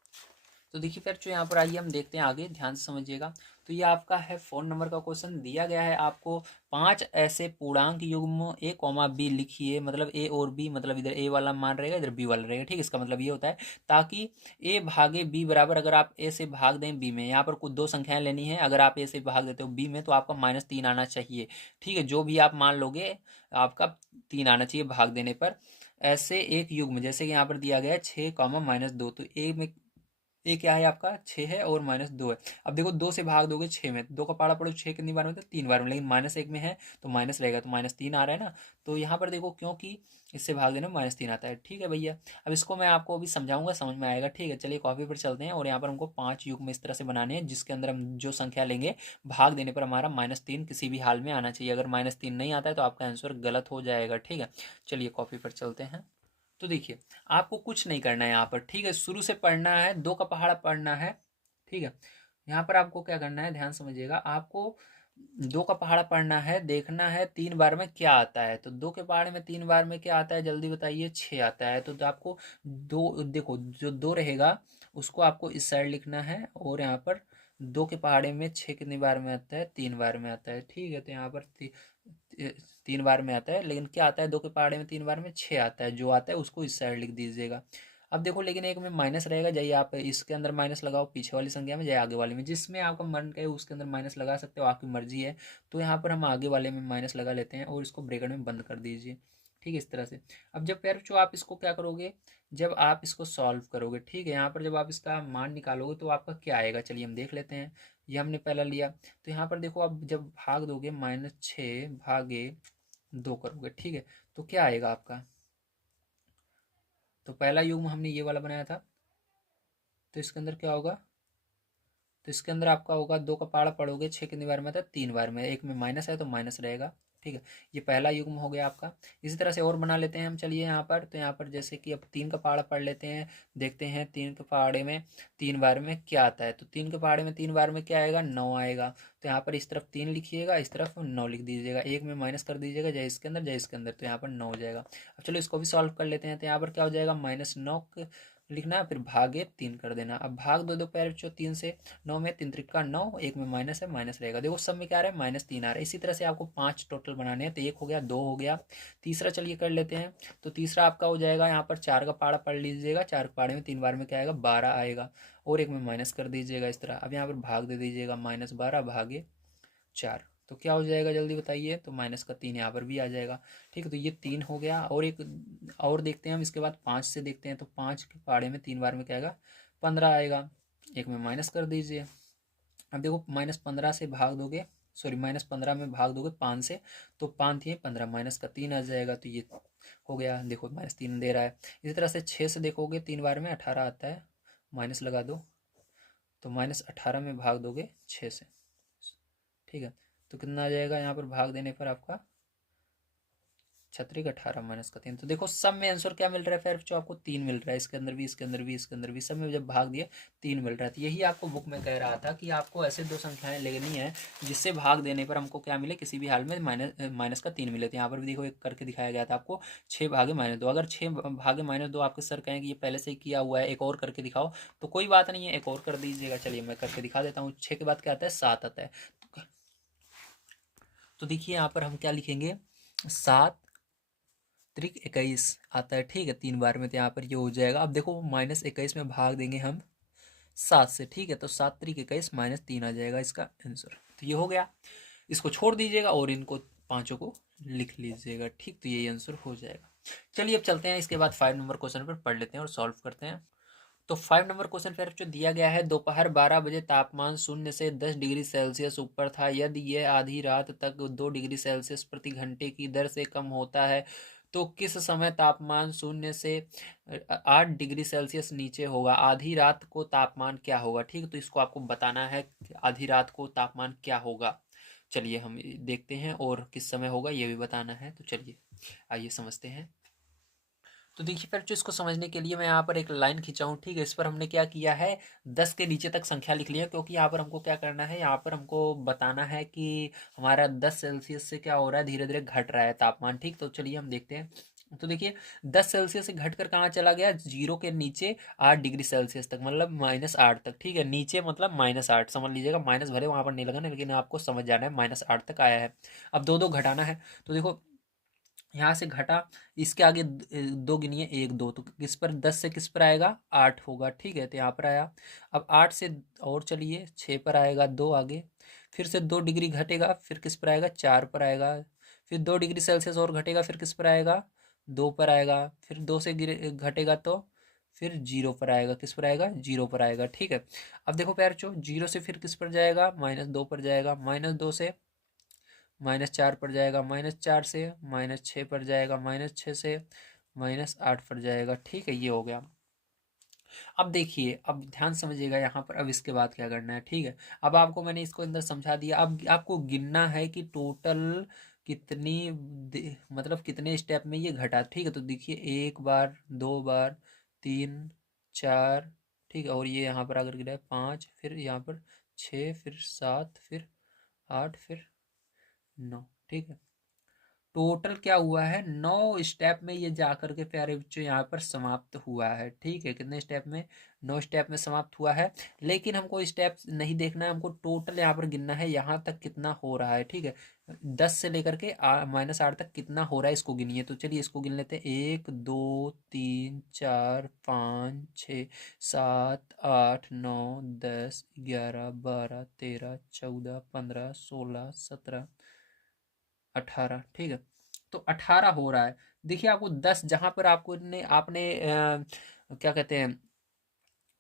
तो देखिए फिर जो यहाँ पर आइए हम देखते हैं आगे, ध्यान से समझिएगा। तो ये आपका है 4 नंबर का क्वेश्चन दिया गया है आपको, 5 ऐसे पूर्णांक युग्म a, b लिखिए, मतलब a और b, मतलब इधर a वाला मान रहेगा इधर b वाला रहेगा, ठीक। इसका मतलब ये होता है ताकि a भागे b बराबर, अगर आप a से भाग दें b में, यहाँ पर कुछ दो संख्याएं लेनी है, अगर आप a से भाग देते हो b में तो आपका -3 आना चाहिए, ठीक है। जो भी आप मान लोगे आपका 3 आना चाहिए भाग देने पर। ऐसे एक युग्म, जैसे कि यहाँ पर दिया गया है 6, -2, तो a में ये क्या है आपका 6 है और -2 है। अब देखो 2 से भाग दोगे 6 में, 2 का पाड़ा पड़ो 6 कितनी बार में होता है, 3 बार में, लेकिन -1 में है तो माइनस रहेगा, तो -3 आ रहा है ना। तो यहाँ पर देखो क्योंकि इससे भाग देने में -3 आता है, ठीक है भैया। अब इसको मैं आपको अभी समझाऊंगा, समझ में आएगा, ठीक है। चलिए कॉपी पर चलते हैं और यहाँ पर हमको 5 युग्म इस तरह से बनाने हैं जिसके अंदर हम जो संख्या लेंगे भाग देने पर हमारा -3 किसी भी हाल में आना चाहिए। अगर -3 नहीं आता है तो आपका आंसर गलत हो जाएगा, ठीक है। चलिए कॉपी पर चलते हैं। तो देखिए आपको कुछ नहीं करना है यहाँ पर, ठीक है, शुरू से पढ़ना है, 2 का पहाड़ा पढ़ना है, ठीक है। यहाँ पर आपको क्या करना है, ध्यान समझिएगा, आपको दो का पहाड़ा पढ़ना है, देखना है 3 बार में क्या आता है। तो दो के पहाड़े में 3 बार में क्या आता है जल्दी बताइए, 6 आता है। तो आपको दो, देखो जो दो रहेगा उसको आपको इस साइड लिखना है, और यहाँ पर दो के पहाड़े में 6 कितनी बार में आता है, 3 बार में आता है। ठीक है, तो यहाँ पर 3 बार में आता है, लेकिन क्या आता है दो के पहाड़े में 3 बार में 6 आता है। जो आता है उसको इस साइड लिख दीजिएगा। अब देखो लेकिन एक में माइनस रहेगा, जाइए आप इसके अंदर माइनस लगाओ पीछे वाली संख्या में, जाइए आगे वाले में, जिसमें आपका मन करे उसके अंदर माइनस लगा सकते हो, आपकी मर्जी है। तो यहाँ पर हम आगे वाले में माइनस लगा लेते हैं और इसको ब्रैकेट में बंद कर दीजिए। ठीक है, इस तरह से। अब जब फिर जो आप इसको क्या करोगे, जब आप इसको सॉल्व करोगे, ठीक है, यहाँ पर जब आप इसका मान निकालोगे तो आपका क्या आएगा, चलिए हम देख लेते हैं। ये हमने पहला लिया, तो यहाँ पर देखो आप जब भाग दोगे, -6/2 करोगे, ठीक है, तो क्या आएगा आपका। तो पहला युग्म हमने ये वाला बनाया था, तो इसके अंदर क्या होगा, तो इसके अंदर आपका होगा, दो का पहाड़ा पढ़ोगे 6 कितनी बार में था, 3 बार में, एक में माइनस है तो माइनस रहेगा। ठीक है, ये पहला युग्म हो गया आपका। इसी तरह से और बना लेते हैं हम, चलिए यहाँ पर, तो यहाँ पर जैसे कि अब 3 का पहाड़ा पढ़ लेते हैं, देखते हैं 3 के पहाड़े में 3 बार में क्या आता है। तो 3 के पहाड़े में 3 बार में क्या आएगा, 9 आएगा। तो यहाँ पर इस तरफ 3 लिखिएगा, इस तरफ 9 लिख दीजिएगा, एक में माइनस कर दीजिएगा, जाए इसके अंदर जाए इसके अंदर, तो यहाँ पर 9 हो जाएगा। अब चलो इसको भी सॉल्व कर लेते हैं, तो यहाँ पर क्या हो जाएगा, -9 लिखना, फिर भागे 3 कर देना। अब भाग दो, पैर जो 3 से, 9 में 3 त्रिका 9, एक में माइनस है, माइनस रहेगा। देखो सब में क्या आ रहा है, -3 आ रहा है। इसी तरह से आपको 5 टोटल बनाने हैं, तो एक हो गया, दो हो गया, तीसरा चलिए कर लेते हैं। तो तीसरा आपका हो जाएगा, यहाँ पर 4 का पहाड़ा पढ़ लीजिएगा, 4 के पहाड़े में 3 बार में क्या आएगा, 12 आएगा, और एक में माइनस कर दीजिएगा इस तरह। अब यहाँ पर भाग दे दीजिएगा, -12 भागे 4, तो क्या हो जाएगा जल्दी बताइए, तो -3 यहाँ पर भी आ जाएगा। ठीक है, तो ये 3 हो गया, और एक और देखते हैं हम इसके बाद 5 से देखते हैं। तो 5 के पहाड़े में 3 बार में क्या आएगा, 15 आएगा, एक में माइनस कर दीजिए। अब देखो -15 से भाग दोगे, सॉरी -15 में भाग दोगे 5 से, तो 5 थी 15, माइनस का 3 आ जाएगा, तो ये हो गया, देखो -3 दे रहा है। इसी तरह से 6 से देखोगे, 3 बार में 18 आता है, माइनस लगा दो, तो -18 में भाग दोगे 6 से। ठीक है, तो कितना आ जाएगा यहाँ पर भाग देने पर आपका, 36 18 -3। तो देखो सब में आंसर क्या मिल रहा है, फिर जो आपको 3 मिल रहा है, इसके अंदर भी, इसके अंदर भी, इसके अंदर भी, सब में जब भाग दिया 3 मिल रहा है। तो यही आपको बुक में कह रहा था कि आपको ऐसे दो संख्याएं लेनी है जिससे भाग देने पर हमको क्या मिले, किसी भी हाल में माइनस का 3 मिले। तो यहाँ पर भी देखो एक करके दिखाया गया था आपको, 6 भागे -2। अगर 6 भागे -2 आपके सर कहें कि ये पहले से ही किया हुआ है, एक और करके दिखाओ, तो कोई बात नहीं है, एक और कर दीजिएगा। चलिए मैं करके दिखा देता हूँ। 6 के बाद क्या आता है, 7 आता है। तो देखिए यहाँ पर हम क्या लिखेंगे, 7 त्रिक 21 आता है। ठीक है, 3 बार में, तो यहाँ पर ये हो जाएगा। अब देखो -21 में भाग देंगे हम 7 से, ठीक है, तो 7 त्रिक 21 -3 आ जाएगा इसका आंसर। तो ये हो गया, इसको छोड़ दीजिएगा और इनको पांचों को लिख लीजिएगा। ठीक, तो यही आंसर हो जाएगा। चलिए अब चलते हैं, इसके बाद 5 नंबर क्वेश्चन पर पढ़ लेते हैं और सॉल्व करते हैं। तो 5 नंबर क्वेश्चन फिर जो दिया गया है, दोपहर 12 बजे तापमान 0 से 10 डिग्री सेल्सियस ऊपर था। यदि यह आधी रात तक 2 डिग्री सेल्सियस प्रति घंटे की दर से कम होता है, तो किस समय तापमान 0 से 8 डिग्री सेल्सियस नीचे होगा। आधी रात को तापमान क्या होगा। ठीक है, तो इसको आपको बताना है कि आधी रात को तापमान क्या होगा। चलिए हम देखते हैं, और किस समय होगा ये भी बताना है। तो चलिए आइए समझते हैं। तो देखिए फिर जो इसको समझने के लिए मैं यहाँ पर एक लाइन खींचा हूँ। ठीक है, इस पर हमने क्या किया है, 10 के नीचे तक संख्या लिख लिया, क्योंकि यहाँ पर हमको क्या करना है, यहाँ पर हमको बताना है कि हमारा 10 सेल्सियस से क्या हो रहा है, धीरे धीरे घट रहा है तापमान। ठीक, तो चलिए हम देखते हैं। तो देखिए 10 सेल्सियस से घटकर कहाँ चला गया, जीरो के नीचे 8 डिग्री सेल्सियस तक, मतलब -8 तक। ठीक है, नीचे मतलब -8 समझ लीजिएगा, माइनस भले वहां पर नहीं लगाना, लेकिन आपको समझ जाना है, -8 तक आया है। अब दो दो घटाना है, तो देखो यहाँ से घटा, इसके आगे दो गिनिए, एक दो, तो किस पर, 10 से किस पर आएगा, 8 होगा। ठीक है, तो यहाँ पर आया। अब 8 से और चलिए 6 पर आएगा, दो आगे, फिर से 2 डिग्री घटेगा, फिर किस पर आएगा, 4 पर आएगा, फिर 2 डिग्री सेल्सियस और घटेगा, फिर किस पर आएगा, 2 पर आएगा, फिर 2 से घटेगा तो फिर 0 पर आएगा, किस पर आएगा, 0 पर आएगा। ठीक है, अब देखो प्यार चो, 0 से फिर किस पर जाएगा, -2 पर जाएगा, -2 से -4 पर जाएगा, -4 से -6 पर जाएगा, -6 से -8 पर जाएगा। ठीक है, ये हो गया। अब देखिए, अब ध्यान समझिएगा यहाँ पर, अब इसके बाद क्या करना है। ठीक है, अब आपको मैंने इसको अंदर समझा दिया। अब आपको गिनना है कि टोटल कितनी मतलब कितने स्टेप में ये घटा। ठीक है, तो देखिए 1 बार, 2 बार, 3 4, ठीक है, और ये यहाँ पर अगर गिरा है 5, फिर यहाँ पर 6, फिर 7, फिर 8 फिर 9, ठीक है। टोटल क्या हुआ है, 9 स्टेप में ये जा करके प्यारे बच्चों यहाँ पर समाप्त हुआ है, ठीक है। कितने स्टेप में, 9 स्टेप में समाप्त हुआ है। लेकिन हमको स्टेप नहीं देखना है, हमको टोटल यहाँ पर गिनना है यहाँ तक कितना हो रहा है, ठीक है। 10 से लेकर के -8 तक कितना हो रहा है इसको गिनिए। तो चलिए इसको गिन लेते हैं, 1 2 3 4 5 6 7 8 9 10 11 12 13 14 15 16 17 18, ठीक है। तो 18 हो रहा है। देखिए आपको 10 जहां पर आपको ने आपने क्या कहते हैं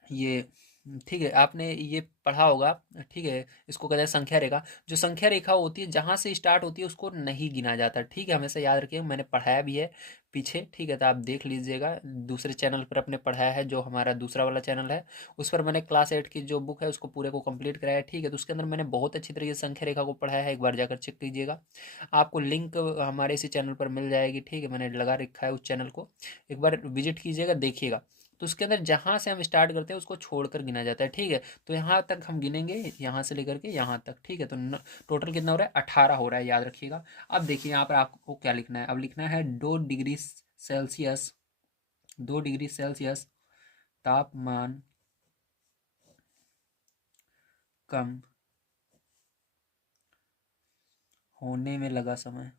ये, ठीक है, आपने ये पढ़ा होगा, ठीक है। इसको कहते हैं संख्या रेखा। जो संख्या रेखा होती है जहां से स्टार्ट होती है उसको नहीं गिना जाता, ठीक है। हमेशा याद रखिए, मैंने पढ़ाया भी है पीछे, ठीक है। तो आप देख लीजिएगा, दूसरे चैनल पर अपने पढ़ाया है, जो हमारा दूसरा वाला चैनल है उस पर मैंने क्लास 8 की जो बुक है उसको पूरे को कंप्लीट कराया है, ठीक है। तो उसके अंदर मैंने बहुत अच्छी तरीके से संख्या रेखा को पढ़ाया है, एक बार जाकर चेक कीजिएगा। आपको लिंक हमारे इसी चैनल पर मिल जाएगी, ठीक है। मैंने लगा रखा है उस चैनल को, एक बार विजिट कीजिएगा, देखिएगा। तो उसके अंदर जहाँ से हम स्टार्ट करते हैं उसको छोड़कर गिना जाता है, ठीक है। तो यहाँ तक हम गिनेंगे, यहाँ से लेकर के यहाँ तक, ठीक है। तो टोटल कितना हो रहा है, 18 हो रहा है, याद रखिएगा। अब देखिए यहाँ पर आपको क्या लिखना है, अब लिखना है 2 डिग्री सेल्सियस, 2 डिग्री सेल्सियस तापमान कम होने में लगा समय।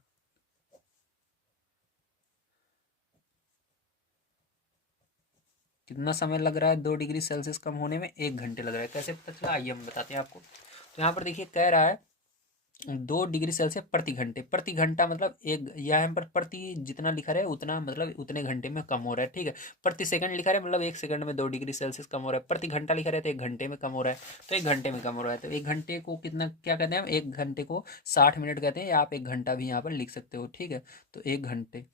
कितना समय लग रहा है 2 डिग्री सेल्सियस कम होने में, 1 घंटे लग रहा है। कैसे पता चला, आइए हम बताते हैं आपको। तो यहाँ पर देखिए कह रहा है 2 डिग्री सेल्सियस प्रति घंटे, प्रति घंटा मतलब एक, यहाँ पर प्रति जितना लिखा रहा है उतना मतलब उतने घंटे में कम हो रहा है, ठीक है। प्रति सेकंड लिखा रहा है मतलब 1 सेकंड में 2 डिग्री सेल्सियस कम हो रहा है। प्रति घंटा लिखा रहा है तो 1 घंटे में कम हो रहा है, तो 1 घंटे में कम हो रहा है। तो 1 घंटे को कितना क्या कहते हैं हम, 1 घंटे को 60 मिनट कहते हैं, या आप 1 घंटा भी यहाँ पर लिख सकते हो, ठीक है। तो 1 घंटे।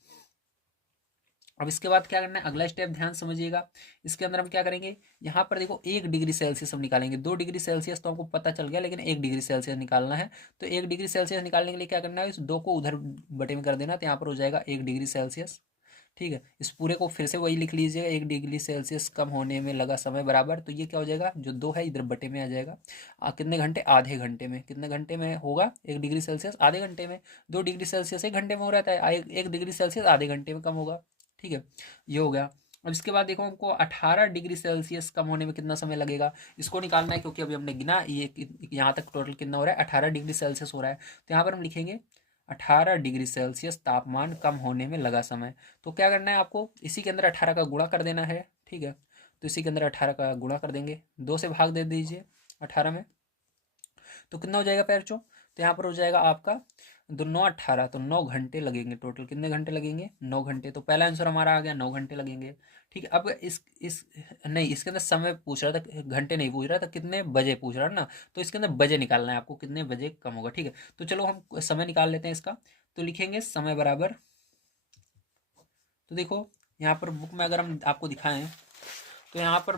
अब इसके बाद क्या करना है, अगला स्टेप ध्यान समझिएगा। इसके अंदर हम क्या करेंगे, यहाँ पर देखो 1 डिग्री सेल्सियस हम निकालेंगे। 2 डिग्री सेल्सियस तो हमको पता चल गया, लेकिन 1 डिग्री सेल्सियस निकालना है। तो 1 डिग्री सेल्सियस निकालने के लिए क्या करना है, इस 2 को उधर बटे में कर देना, तो यहाँ पर हो जाएगा 1 डिग्री सेल्सियस, ठीक है। इस पूरे को फिर से वही लिख लीजिएगा, 1 डिग्री सेल्सियस कम होने में लगा समय बराबर, तो ये क्या हो जाएगा, जो 2 है इधर बटे में आ जाएगा। कितने घंटे, आधे घंटे में। कितने घंटे में होगा 1 डिग्री सेल्सियस, आधे घंटे में। 2 डिग्री सेल्सियस 1 घंटे में हो रहा था, 1 डिग्री सेल्सियस आधे घंटे में कम होगा, ठीक है। ये हो गया। अब इसके बाद देखो हमको 18 डिग्री सेल्सियस कम होने में कितना समय लगेगा, इसको निकालना है, क्योंकि अभी हमने गिना ये यहाँ तक टोटल कितना हो रहा है, 18 डिग्री सेल्सियस हो रहा है। तो यहाँ पर हम लिखेंगे 18 डिग्री सेल्सियस तापमान कम होने में लगा समय। तो क्या करना है आपको, इसी के अंदर 18 का गुणा कर देना है, ठीक है। तो इसी के अंदर 18 का गुणा कर देंगे, 2 से भाग दे दीजिए 18 में, तो कितना हो जाएगा पैरचो, तो यहाँ पर हो जाएगा आपका 2 9 18, तो 9 घंटे लगेंगे। टोटल कितने घंटे लगेंगे, 9 घंटे। तो पहला आंसर हमारा आ गया, 9 घंटे लगेंगे, ठीक है। अब इस नहीं, इसके अंदर समय पूछ रहा था, घंटे नहीं पूछ रहा था, कितने बजे पूछ रहा है ना। तो इसके अंदर बजे निकालना है आपको, कितने बजे कम होगा, ठीक है। तो चलो हम समय निकाल लेते हैं इसका। तो लिखेंगे समय बराबर, तो देखो यहाँ पर बुक में अगर हम आपको दिखाएं तो यहाँ पर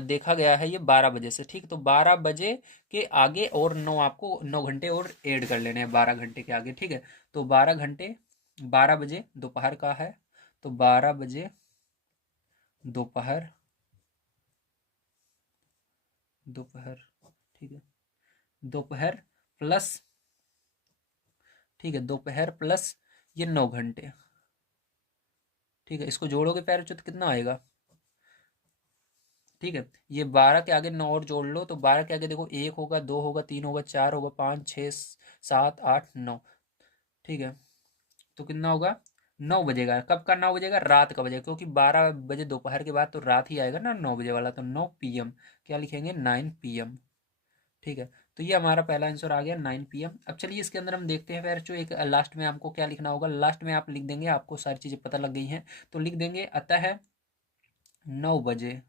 देखा गया है ये 12 बजे से, ठीक। तो 12 बजे के आगे और 9, आपको 9 घंटे और ऐड कर लेने हैं 12 घंटे के आगे, ठीक है। तो 12 घंटे, 12 बजे दोपहर का है, तो 12 बजे दोपहर, दोपहर, ठीक है। दोपहर प्लस, ठीक है, दोपहर प्लस ये 9 घंटे, ठीक है। इसको जोड़ोगे पैर तो कितना आएगा, ठीक है। ये 12 के आगे 9 और जोड़ लो, तो 12 के आगे देखो 1 होगा, 2 होगा, 3 होगा, 4 होगा, 5 6 7 8 9, ठीक है। तो कितना होगा, 9 बजेगा। कब का 9 बजेगा, रात का बजेगा, क्योंकि 12 बजे दोपहर के बाद तो रात ही आएगा ना 9 बजे वाला, तो 9 PM। क्या लिखेंगे, 9 PM, ठीक है। तो ये हमारा पहला आंसर आ गया 9 PM। अब चलिए इसके अंदर हम देखते हैं फिर जो एक लास्ट में हमको क्या लिखना होगा। लास्ट में आप लिख देंगे, आपको सारी चीज़ें पता लग गई हैं, तो लिख देंगे अतः 9 बजे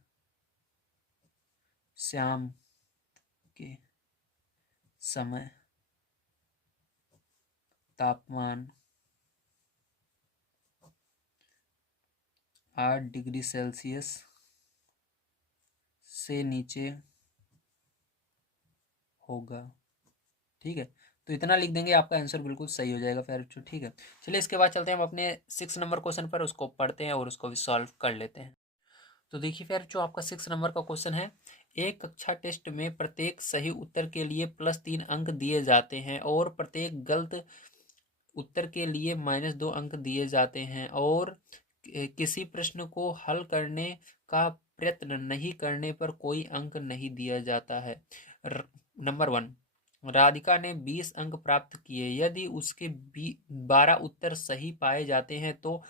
शाम के समय तापमान 8 डिग्री सेल्सियस से नीचे होगा, ठीक है। तो इतना लिख देंगे, आपका आंसर बिल्कुल सही हो जाएगा फिर, ठीक है। चलिए इसके बाद चलते हैं हम अपने 6 नंबर क्वेश्चन पर, उसको पढ़ते हैं और उसको भी सॉल्व कर लेते हैं। तो देखिए फिर जो आपका 6 नंबर का क्वेश्चन है, एक कक्षा टेस्ट में प्रत्येक सही उत्तर के लिए +3 अंक दिए जाते हैं और प्रत्येक गलत उत्तर के लिए -2 अंक दिए जाते हैं और किसी प्रश्न को हल करने का प्रयत्न नहीं करने पर कोई अंक नहीं दिया जाता है। नंबर 1, राधिका ने 20 अंक प्राप्त किए। यदि उसके 12 उत्तर सही पाए जाते हैं तो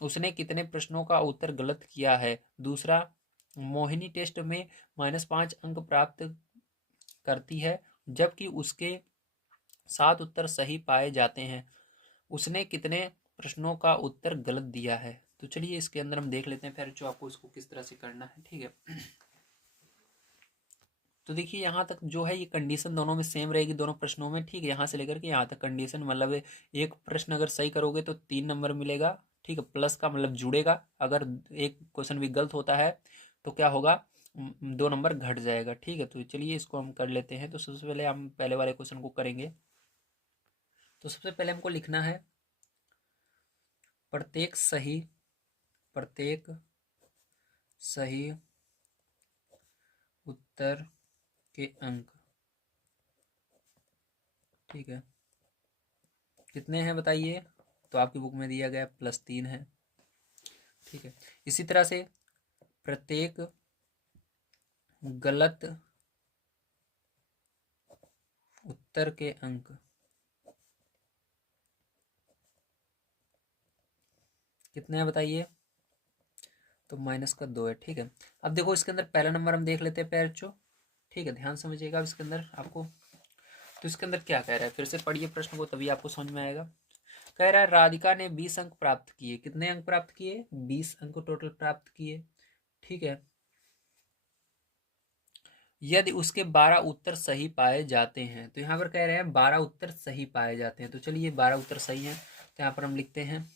उसने कितने प्रश्नों का उत्तर गलत किया है। दूसरा, मोहिनी टेस्ट में -5 अंक प्राप्त करती है जबकि उसके 7 उत्तर सही पाए जाते हैं। उसने कितने प्रश्नों का उत्तर गलत दिया है। तो चलिए इसके अंदर हम देख लेते हैं फिर जो आपको इसको किस तरह से करना है। ठीक है, तो देखिए यहाँ तक जो है ये कंडीशन दोनों में सेम रहेगी, दोनों प्रश्नों में। ठीक है, यहाँ से लेकर के यहाँ तक कंडीशन, मतलब एक प्रश्न अगर सही करोगे तो 3 नंबर मिलेगा। ठीक है, प्लस का मतलब जुड़ेगा। अगर एक क्वेश्चन भी गलत होता है तो क्या होगा, 2 नंबर घट जाएगा। ठीक है, तो चलिए इसको हम कर लेते हैं। तो सबसे पहले हम पहले वाले क्वेश्चन को करेंगे। तो सबसे पहले हमको लिखना है प्रत्येक सही उत्तर के अंक। ठीक है, कितने हैं बताइए। तो आपकी बुक में दिया गया +3 है। ठीक है, इसी तरह से प्रत्येक गलत उत्तर के अंक कितने हैं बताइए। तो -2 है। ठीक है, अब देखो इसके अंदर पहला नंबर हम देख लेते हैं पैरचो। ठीक है, ध्यान समझिएगा अब इसके अंदर आपको। तो इसके अंदर क्या कह रहा है, फिर से पढ़िए प्रश्न को तभी आपको समझ में आएगा। कह रहा है राधिका ने 20 अंक प्राप्त किए। कितने अंक प्राप्त किए, 20 अंक टोटल प्राप्त किए। ठीक है, यदि उसके 12 उत्तर सही पाए जाते हैं। तो यहाँ पर कह रहे हैं 12 उत्तर सही पाए जाते हैं। तो चलिए 12 उत्तर सही हैं, तो यहाँ पर हम लिखते हैं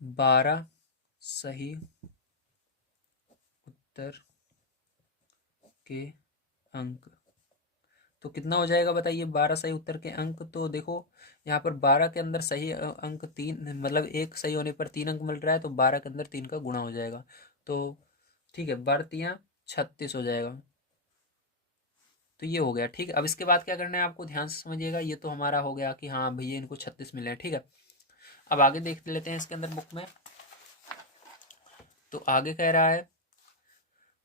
12 सही उत्तर के अंक। तो कितना हो जाएगा बताइए 12 सही उत्तर के अंक। तो देखो यहाँ पर 12 के अंदर सही अंक 3, मतलब एक सही होने पर 3 अंक मिल रहा है, तो 12 के अंदर 3 का गुणा हो जाएगा। तो ठीक है, 12×3 = 36 हो जाएगा। तो ये हो गया। ठीक है, अब इसके बाद क्या करना है आपको, ध्यान से समझिएगा। ये तो हमारा हो गया कि हाँ भैया इनको 36 मिले हैं। ठीक है, अब आगे देख लेते हैं इसके अंदर बुक में। तो आगे कह रहा है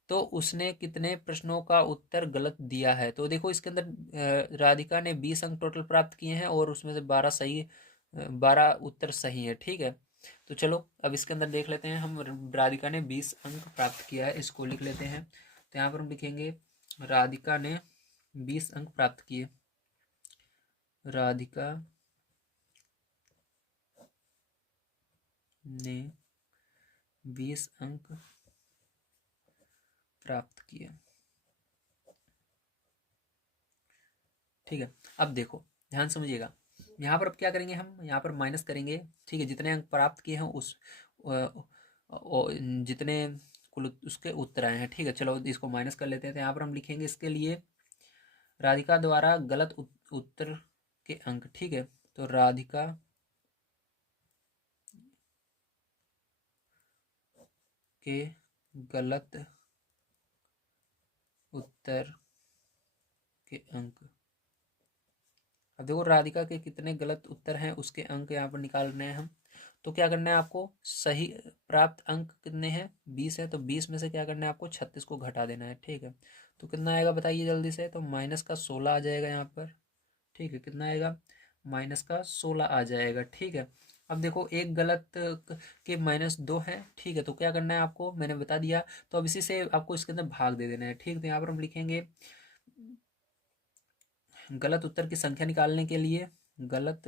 तो उसने कितने प्रश्नों का उत्तर गलत दिया है। तो देखो इसके अंदर राधिका ने 20 अंक टोटल प्राप्त किए हैं और उसमें से 12 उत्तर सही है। ठीक है, तो चलो अब इसके अंदर देख लेते हैं हम। राधिका ने 20 अंक प्राप्त किया है, इसको लिख लेते हैं। तो यहाँ पर हम लिखेंगे राधिका ने 20 अंक प्राप्त किए। राधिका ने 20 अंक प्राप्त किए। ठीक है, अब देखो ध्यान समझिएगा। यहाँ पर अब क्या करेंगे, हम यहाँ पर माइनस करेंगे। ठीक है, जितने अंक प्राप्त किए हैं उस जितने कुल उसके उत्तर आए हैं। ठीक है, चलो इसको माइनस कर लेते हैं। तो यहाँ पर हम लिखेंगे इसके लिए राधिका द्वारा गलत उत्तर के अंक। ठीक है, तो राधिका के गलत उत्तर के अंक। अब देखो राधिका के कितने गलत उत्तर हैं उसके अंक यहाँ पर निकालने हैं हम। तो क्या करना है आपको, सही प्राप्त अंक कितने हैं, 20 है। तो 20 में से क्या करना है आपको, 36 को घटा देना है। ठीक है, तो कितना आएगा बताइए जल्दी से। तो -16 आ जाएगा यहाँ पर। ठीक है, कितना आएगा, -16 आ जाएगा। ठीक है, अब देखो एक गलत के -2 है। ठीक है, तो क्या करना है आपको, मैंने बता दिया। तो अब इसी से आपको इसके अंदर भाग दे देना है। ठीक, तो यहाँ पर हम लिखेंगे गलत उत्तर की संख्या निकालने के लिए गलत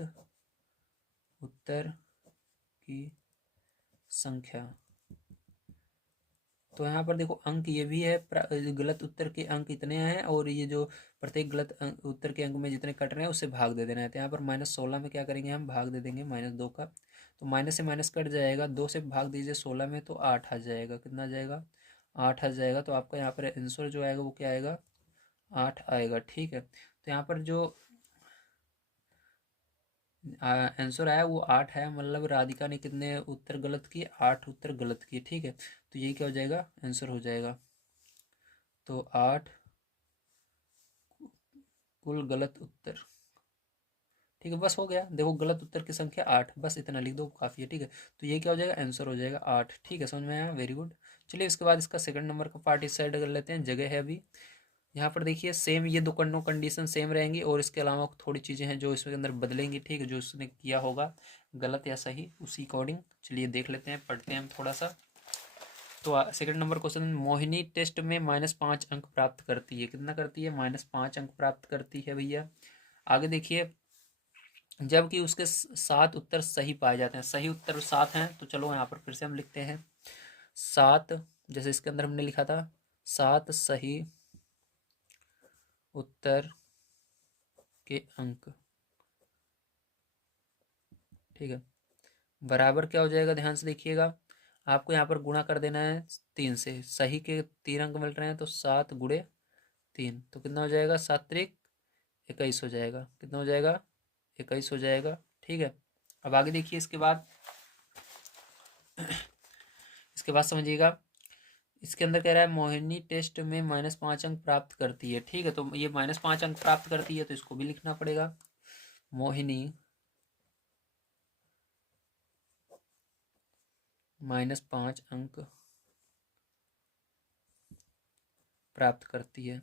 उत्तर की संख्या। तो यहाँ पर देखो अंक ये भी है, गलत उत्तर के अंक इतने हैं और ये जो प्रत्येक गलत उत्तर के अंक में जितने कट रहे हैं उससे भाग दे देना है। तो यहाँ पर -16 में क्या करेंगे, हम भाग दे देंगे -2 का। तो माइनस से माइनस कट जाएगा, 2 से भाग दीजिए 16 में, तो 8 आ जाएगा। कितना आ जाएगा, 8 आ जाएगा। तो आपका यहाँ पर आंसर जो आएगा वो क्या आएगा, 8 आएगा। ठीक है, तो यहाँ पर जो आंसर आया वो 8 है, मतलब राधिका ने कितने उत्तर गलत किए, 8 उत्तर गलत किए। ठीक है, तो यही क्या हो जाएगा, आंसर हो जाएगा। तो 8 कुल गलत उत्तर। ठीक है, बस हो गया। देखो गलत उत्तर की संख्या 8, बस इतना लिख दो काफ़ी है। ठीक है, तो ये क्या हो जाएगा, आंसर हो जाएगा 8। ठीक है, समझ में आया, वेरी गुड। चलिए इसके बाद इसका सेकंड नंबर का पार्ट इस साइड कर लेते हैं, जगह है अभी। यहाँ पर देखिए सेम ये दोनों कंडीशन सेम रहेंगी, और इसके अलावा थोड़ी चीज़ें हैं जो इसके अंदर बदलेंगी। ठीक है, जो उसने किया होगा गलत या सही उसी अकॉर्डिंग। चलिए देख लेते हैं, पढ़ते हैं हम थोड़ा सा। तो second number question, Mohini test में -5 अंक प्राप्त करती है। कितना करती है, -5 अंक प्राप्त करती है भैया। आगे देखिए, जबकि उसके 7 उत्तर सही पाए जाते हैं। सही उत्तर 7 हैं, तो चलो यहाँ पर फिर से हम लिखते हैं 7, जैसे इसके अंदर हमने लिखा था 7 सही उत्तर के अंक। ठीक है, बराबर क्या हो जाएगा, ध्यान से देखिएगा। आपको यहाँ पर गुणा कर देना है 3 से। सही के 3 अंक मिल रहे हैं, तो 7 गुणे 3, तो कितना हो जाएगा, 7 त्रिक 21 हो जाएगा। कितना हो जाएगा, 21 हो जाएगा। ठीक है, अब आगे देखिए इसके बाद समझिएगा। इसके अंदर कह रहा है मोहिनी टेस्ट में -5 अंक प्राप्त करती है। ठीक है, तो ये -5 अंक प्राप्त करती है, तो इसको भी लिखना पड़ेगा। मोहिनी -5 अंक प्राप्त करती है।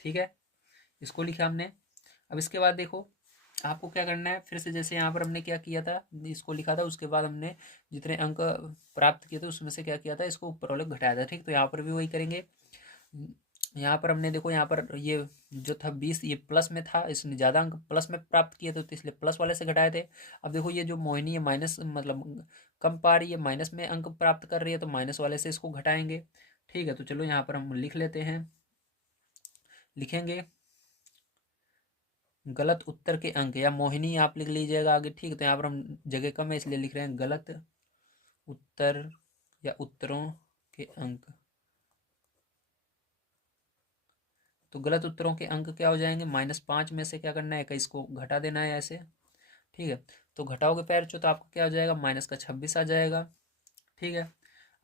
ठीक है, इसको लिखा हमने। अब इसके बाद देखो आपको क्या करना है, फिर से जैसे यहाँ पर हमने क्या किया था, इसको लिखा था, उसके बाद हमने जितने अंक प्राप्त किए थे उसमें से क्या किया था, इसको ऊपर वाले घटाया था। ठीक, तो यहाँ पर भी वही करेंगे। यहाँ पर हमने देखो, यहाँ पर ये जो था 20, ये प्लस में था, इसने ज़्यादा अंक प्लस में प्राप्त किए थे, तो इसलिए प्लस वाले से घटाए थे। अब देखो ये जो मोहिनी है माइनस, मतलब कम पा रही है, माइनस में अंक प्राप्त कर रही है, तो माइनस वाले से इसको घटाएंगे। ठीक है, तो चलो यहाँ पर हम लिख लेते हैं, लिखेंगे गलत उत्तर के अंक, या मोहिनी आप लिख लीजिएगा आगे। ठीक है, तो यहाँ पर हम जगह कम है इसलिए लिख रहे हैं गलत उत्तर या उत्तरों के अंक। तो गलत उत्तरों के अंक क्या हो जाएंगे, -5 में से क्या करना है, 21 को घटा देना है ऐसे। ठीक है, तो घटाओगे पैर चो, तो आपको क्या हो जाएगा, -26 आ जाएगा। ठीक है,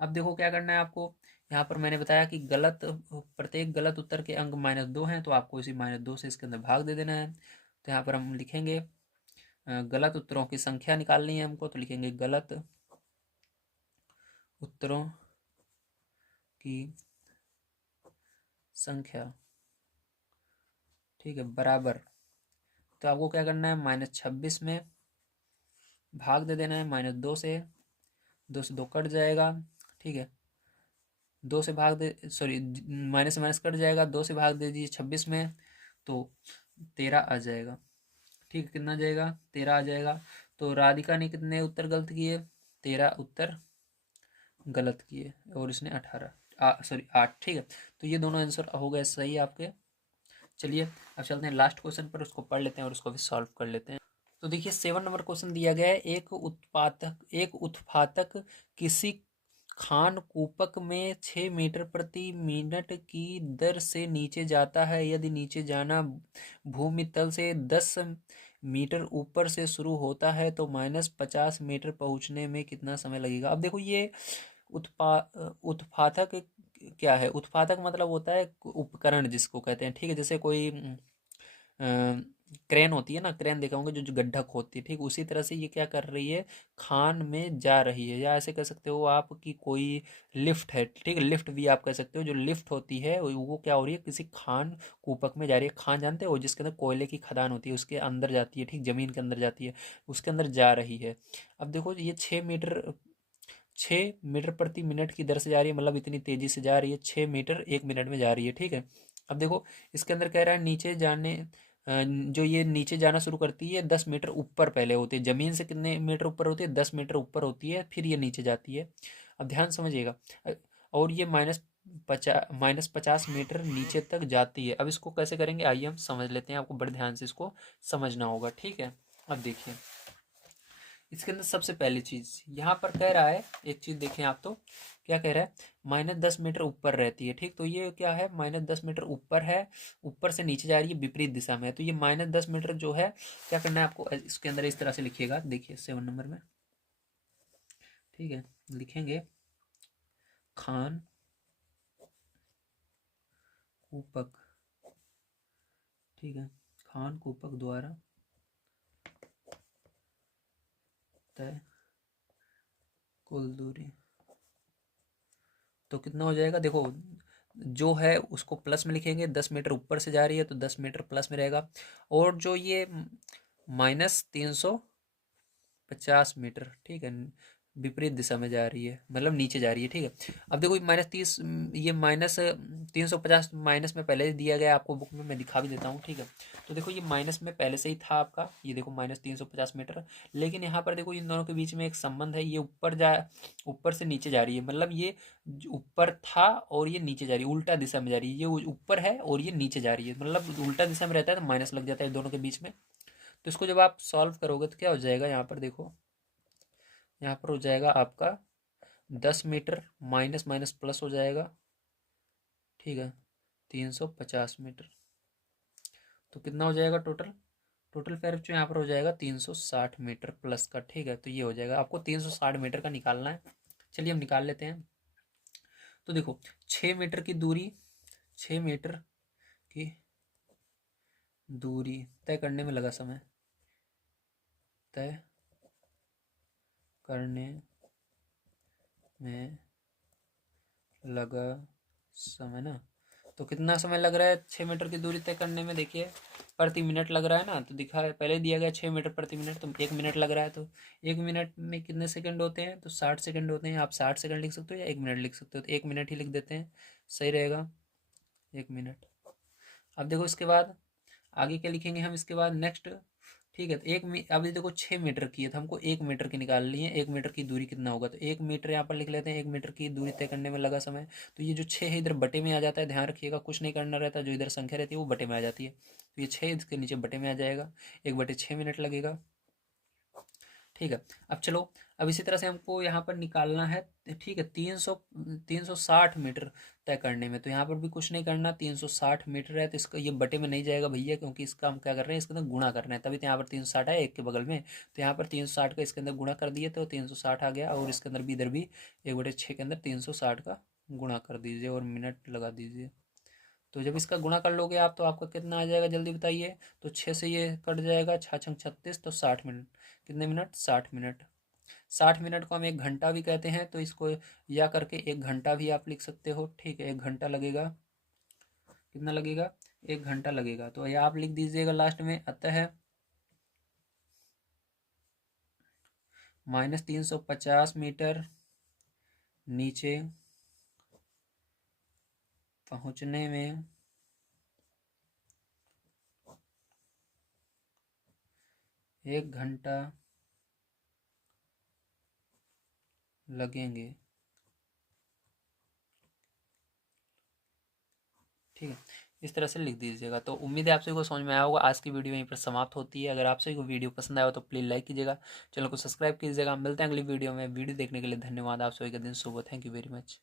अब देखो क्या करना है आपको। यहाँ पर मैंने बताया कि प्रत्येक गलत उत्तर के अंक -2 हैं, तो आपको इसी -2 से इसके अंदर भाग दे देना है। तो यहाँ पर हम लिखेंगे गलत उत्तरों की संख्या निकालनी है हमको, तो लिखेंगे गलत उत्तरों की संख्या। ठीक है, बराबर, तो आपको क्या करना है, -26 में भाग दे देना है -2 से। 2 से 2 कट जाएगा। ठीक है, 2 से भाग दे, सॉरी, माइनस से माइनस कट जाएगा, 2 से भाग दे दीजिए 26 में, तो 13 आ जाएगा। ठीक है, कितना आ जाएगा, 13 आ जाएगा। तो राधिका ने कितने उत्तर गलत किए, 13 उत्तर गलत किए, और इसने 18, सॉरी 8। ठीक है, तो ये दोनों आंसर हो गए सही आपके। चलिए अब चलते हैं लास्ट क्वेश्चन पर, उसको पढ़ लेते हैं और उसको भी सॉल्व कर लेते हैं। तो देखिए 7 नंबर क्वेश्चन दिया गया है, एक उत्पादक किसी खान कूपक में 6 मीटर प्रति मिनट की दर से नीचे जाता है। यदि नीचे जाना भूमि तल से 10 मीटर ऊपर से शुरू होता है, तो -50 मीटर पहुंचने में कितना समय लगेगा। अब देखो ये उत्पादक क्या है, उत्पादक मतलब होता है उपकरण जिसको कहते हैं। ठीक है, जैसे कोई क्रेन होती है ना, क्रेन देखा होंगे जो गड्ढा खोदती है। ठीक, उसी तरह से ये क्या कर रही है, खान में जा रही है, या ऐसे कह सकते हो आप कि कोई लिफ्ट है। ठीक है, लिफ्ट भी आप कह सकते हो। जो लिफ्ट होती है वो क्या हो रही है, किसी खान कूपक में जा रही है। खान जानते हो, जिसके अंदर कोयले की खदान होती है, उसके अंदर जाती है। ठीक, जमीन के अंदर जाती है, उसके अंदर जा रही है। अब देखो ये 6 मीटर प्रति मिनट की दर से जा रही है, मतलब इतनी तेजी से जा रही है, 6 मीटर 1 मिनट में जा रही है। ठीक है, अब देखो इसके अंदर कह रहा है नीचे जाने, जो ये नीचे जाना शुरू करती है 10 मीटर ऊपर पहले होती है। ज़मीन से कितने मीटर ऊपर होती है, 10 मीटर ऊपर होती है, फिर ये नीचे जाती है। अब ध्यान समझिएगा, और ये -50 मीटर नीचे तक जाती है। अब इसको कैसे करेंगे, आइए हम समझ लेते हैं। आपको बड़े ध्यान से इसको समझना होगा। ठीक है, अब देखिए इसके अंदर सबसे पहली चीज़ यहाँ पर कह रहा है, एक चीज़ देखें आप, तो क्या कह रहा है, -10 मीटर ऊपर रहती है, ठीक। तो ये क्या है, -10 मीटर ऊपर है, ऊपर से नीचे जा रही है, विपरीत दिशा में है। तो ये -10 मीटर जो है, क्या करना है आपको, इसके अंदर इस तरह से लिखिएगा, देखिए 7 नंबर में, ठीक है, लिखेंगे खान कूपक, ठीक है, खान कूपक द्वारा तय कुल दूरी, तो कितना हो जाएगा, देखो जो है उसको प्लस में लिखेंगे, 10 मीटर ऊपर से जा रही है तो 10 मीटर प्लस में रहेगा, और जो ये -350 मीटर, ठीक है, विपरीत दिशा में जा रही है, मतलब नीचे जा रही है, ठीक है। अब देखो -30, ये -350 माइनस में पहले ही दिया गया है आपको बुक में, मैं दिखा भी देता हूँ, ठीक है। तो देखो ये माइनस में पहले से ही था आपका, ये देखो -350 मीटर, लेकिन यहाँ पर देखो इन दोनों के बीच में एक संबंध है, ये ऊपर से नीचे जा रही है, मतलब ये ऊपर था और ये नीचे जा रही है, उल्टा दिशा में जा रही है, ये ऊपर है और ये नीचे जा रही है, मतलब उल्टा दिशा में रहता है तो माइनस लग जाता है दोनों के बीच में। तो इसको जब आप सॉल्व करोगे तो क्या हो जाएगा, यहाँ पर देखो, यहाँ पर हो जाएगा आपका 10 मीटर, माइनस माइनस प्लस हो जाएगा, ठीक है, 350 मीटर। तो कितना हो जाएगा टोटल, टोटल फिर जो यहाँ पर हो जाएगा 360 मीटर प्लस का, ठीक है। तो ये हो जाएगा, आपको 360 मीटर का निकालना है। चलिए हम निकाल लेते हैं। तो देखो 6 मीटर की दूरी, 6 मीटर की दूरी तय करने में लगा समय, तय करने में लगा समय ना, तो कितना समय लग रहा है 6 मीटर की दूरी तय करने में, देखिए प्रति मिनट लग रहा है ना, तो दिखा है पहले दिया गया 6 मीटर प्रति मिनट, तो 1 मिनट लग रहा है, तो 1 मिनट में कितने सेकंड होते हैं, तो 60 सेकंड होते हैं। आप 60 सेकंड लिख सकते हो या 1 मिनट लिख सकते हो, तो 1 मिनट ही लिख देते हैं, सही रहेगा, 1 मिनट। अब देखो इसके बाद आगे क्या लिखेंगे हम, इसके बाद नेक्स्ट, ठीक है। तो अभी देखो 6 मीटर की है, तो हमको 1 मीटर की निकालनी है, 1 मीटर की दूरी कितना होगा, तो 1 मीटर यहाँ पर लिख लेते हैं, 1 मीटर की दूरी तय करने में लगा समय। तो ये जो 6 है इधर बटे में आ जाता है, ध्यान रखिएगा, कुछ नहीं करना रहता, जो इधर संख्या रहती है वो बटे में आ जाती है, तो ये 6 इसके नीचे बटे में आ जाएगा, 1/6 मिनट लगेगा, ठीक है। अब चलो, अब इसी तरह से हमको यहाँ पर निकालना है, ठीक है, 360 मीटर तय करने में, तो यहाँ पर भी कुछ नहीं करना, 360 मीटर है तो इसका ये बटे में नहीं जाएगा भैया, क्योंकि इसका हम क्या कर रहे हैं, इसके अंदर गुणा कर रहे हैं, तभी तो यहाँ पर 360 है एक के बगल में, तो यहाँ पर 360 का इसके अंदर गुणा कर दिए तो 360 आ गया, और इसके अंदर भी इधर भी 1/6 के अंदर 360 का गुणा कर दीजिए और मिनट लगा दीजिए। तो जब इसका गुणा कर लोगे आप तो आपका कितना आ जाएगा, जल्दी बताइए, तो 6 से ये कट जाएगा, 6×6 = 36, तो 60 मिनट, कितने मिनट, 60 मिनट। 60 मिनट को हम 1 घंटा भी कहते हैं, तो इसको या करके 1 घंटा भी आप लिख सकते हो, ठीक है, 1 घंटा लगेगा, कितना लगेगा, 1 घंटा लगेगा, तो ये आप लिख दीजिएगा लास्ट में, अतः -350 मीटर नीचे पहुंचने में 1 घंटा लगेंगे, ठीक है, इस तरह से लिख दीजिएगा। तो उम्मीद है आप सभी को समझ में आया होगा। आज की वीडियो यहीं पर समाप्त होती है। अगर आप सभी को वीडियो पसंद आया हो तो प्लीज़ लाइक कीजिएगा, चैनल को सब्सक्राइब कीजिएगा। मिलते हैं अगली वीडियो में। वीडियो देखने के लिए धन्यवाद। आप सभी का दिन शुभ हो। Thank you very much.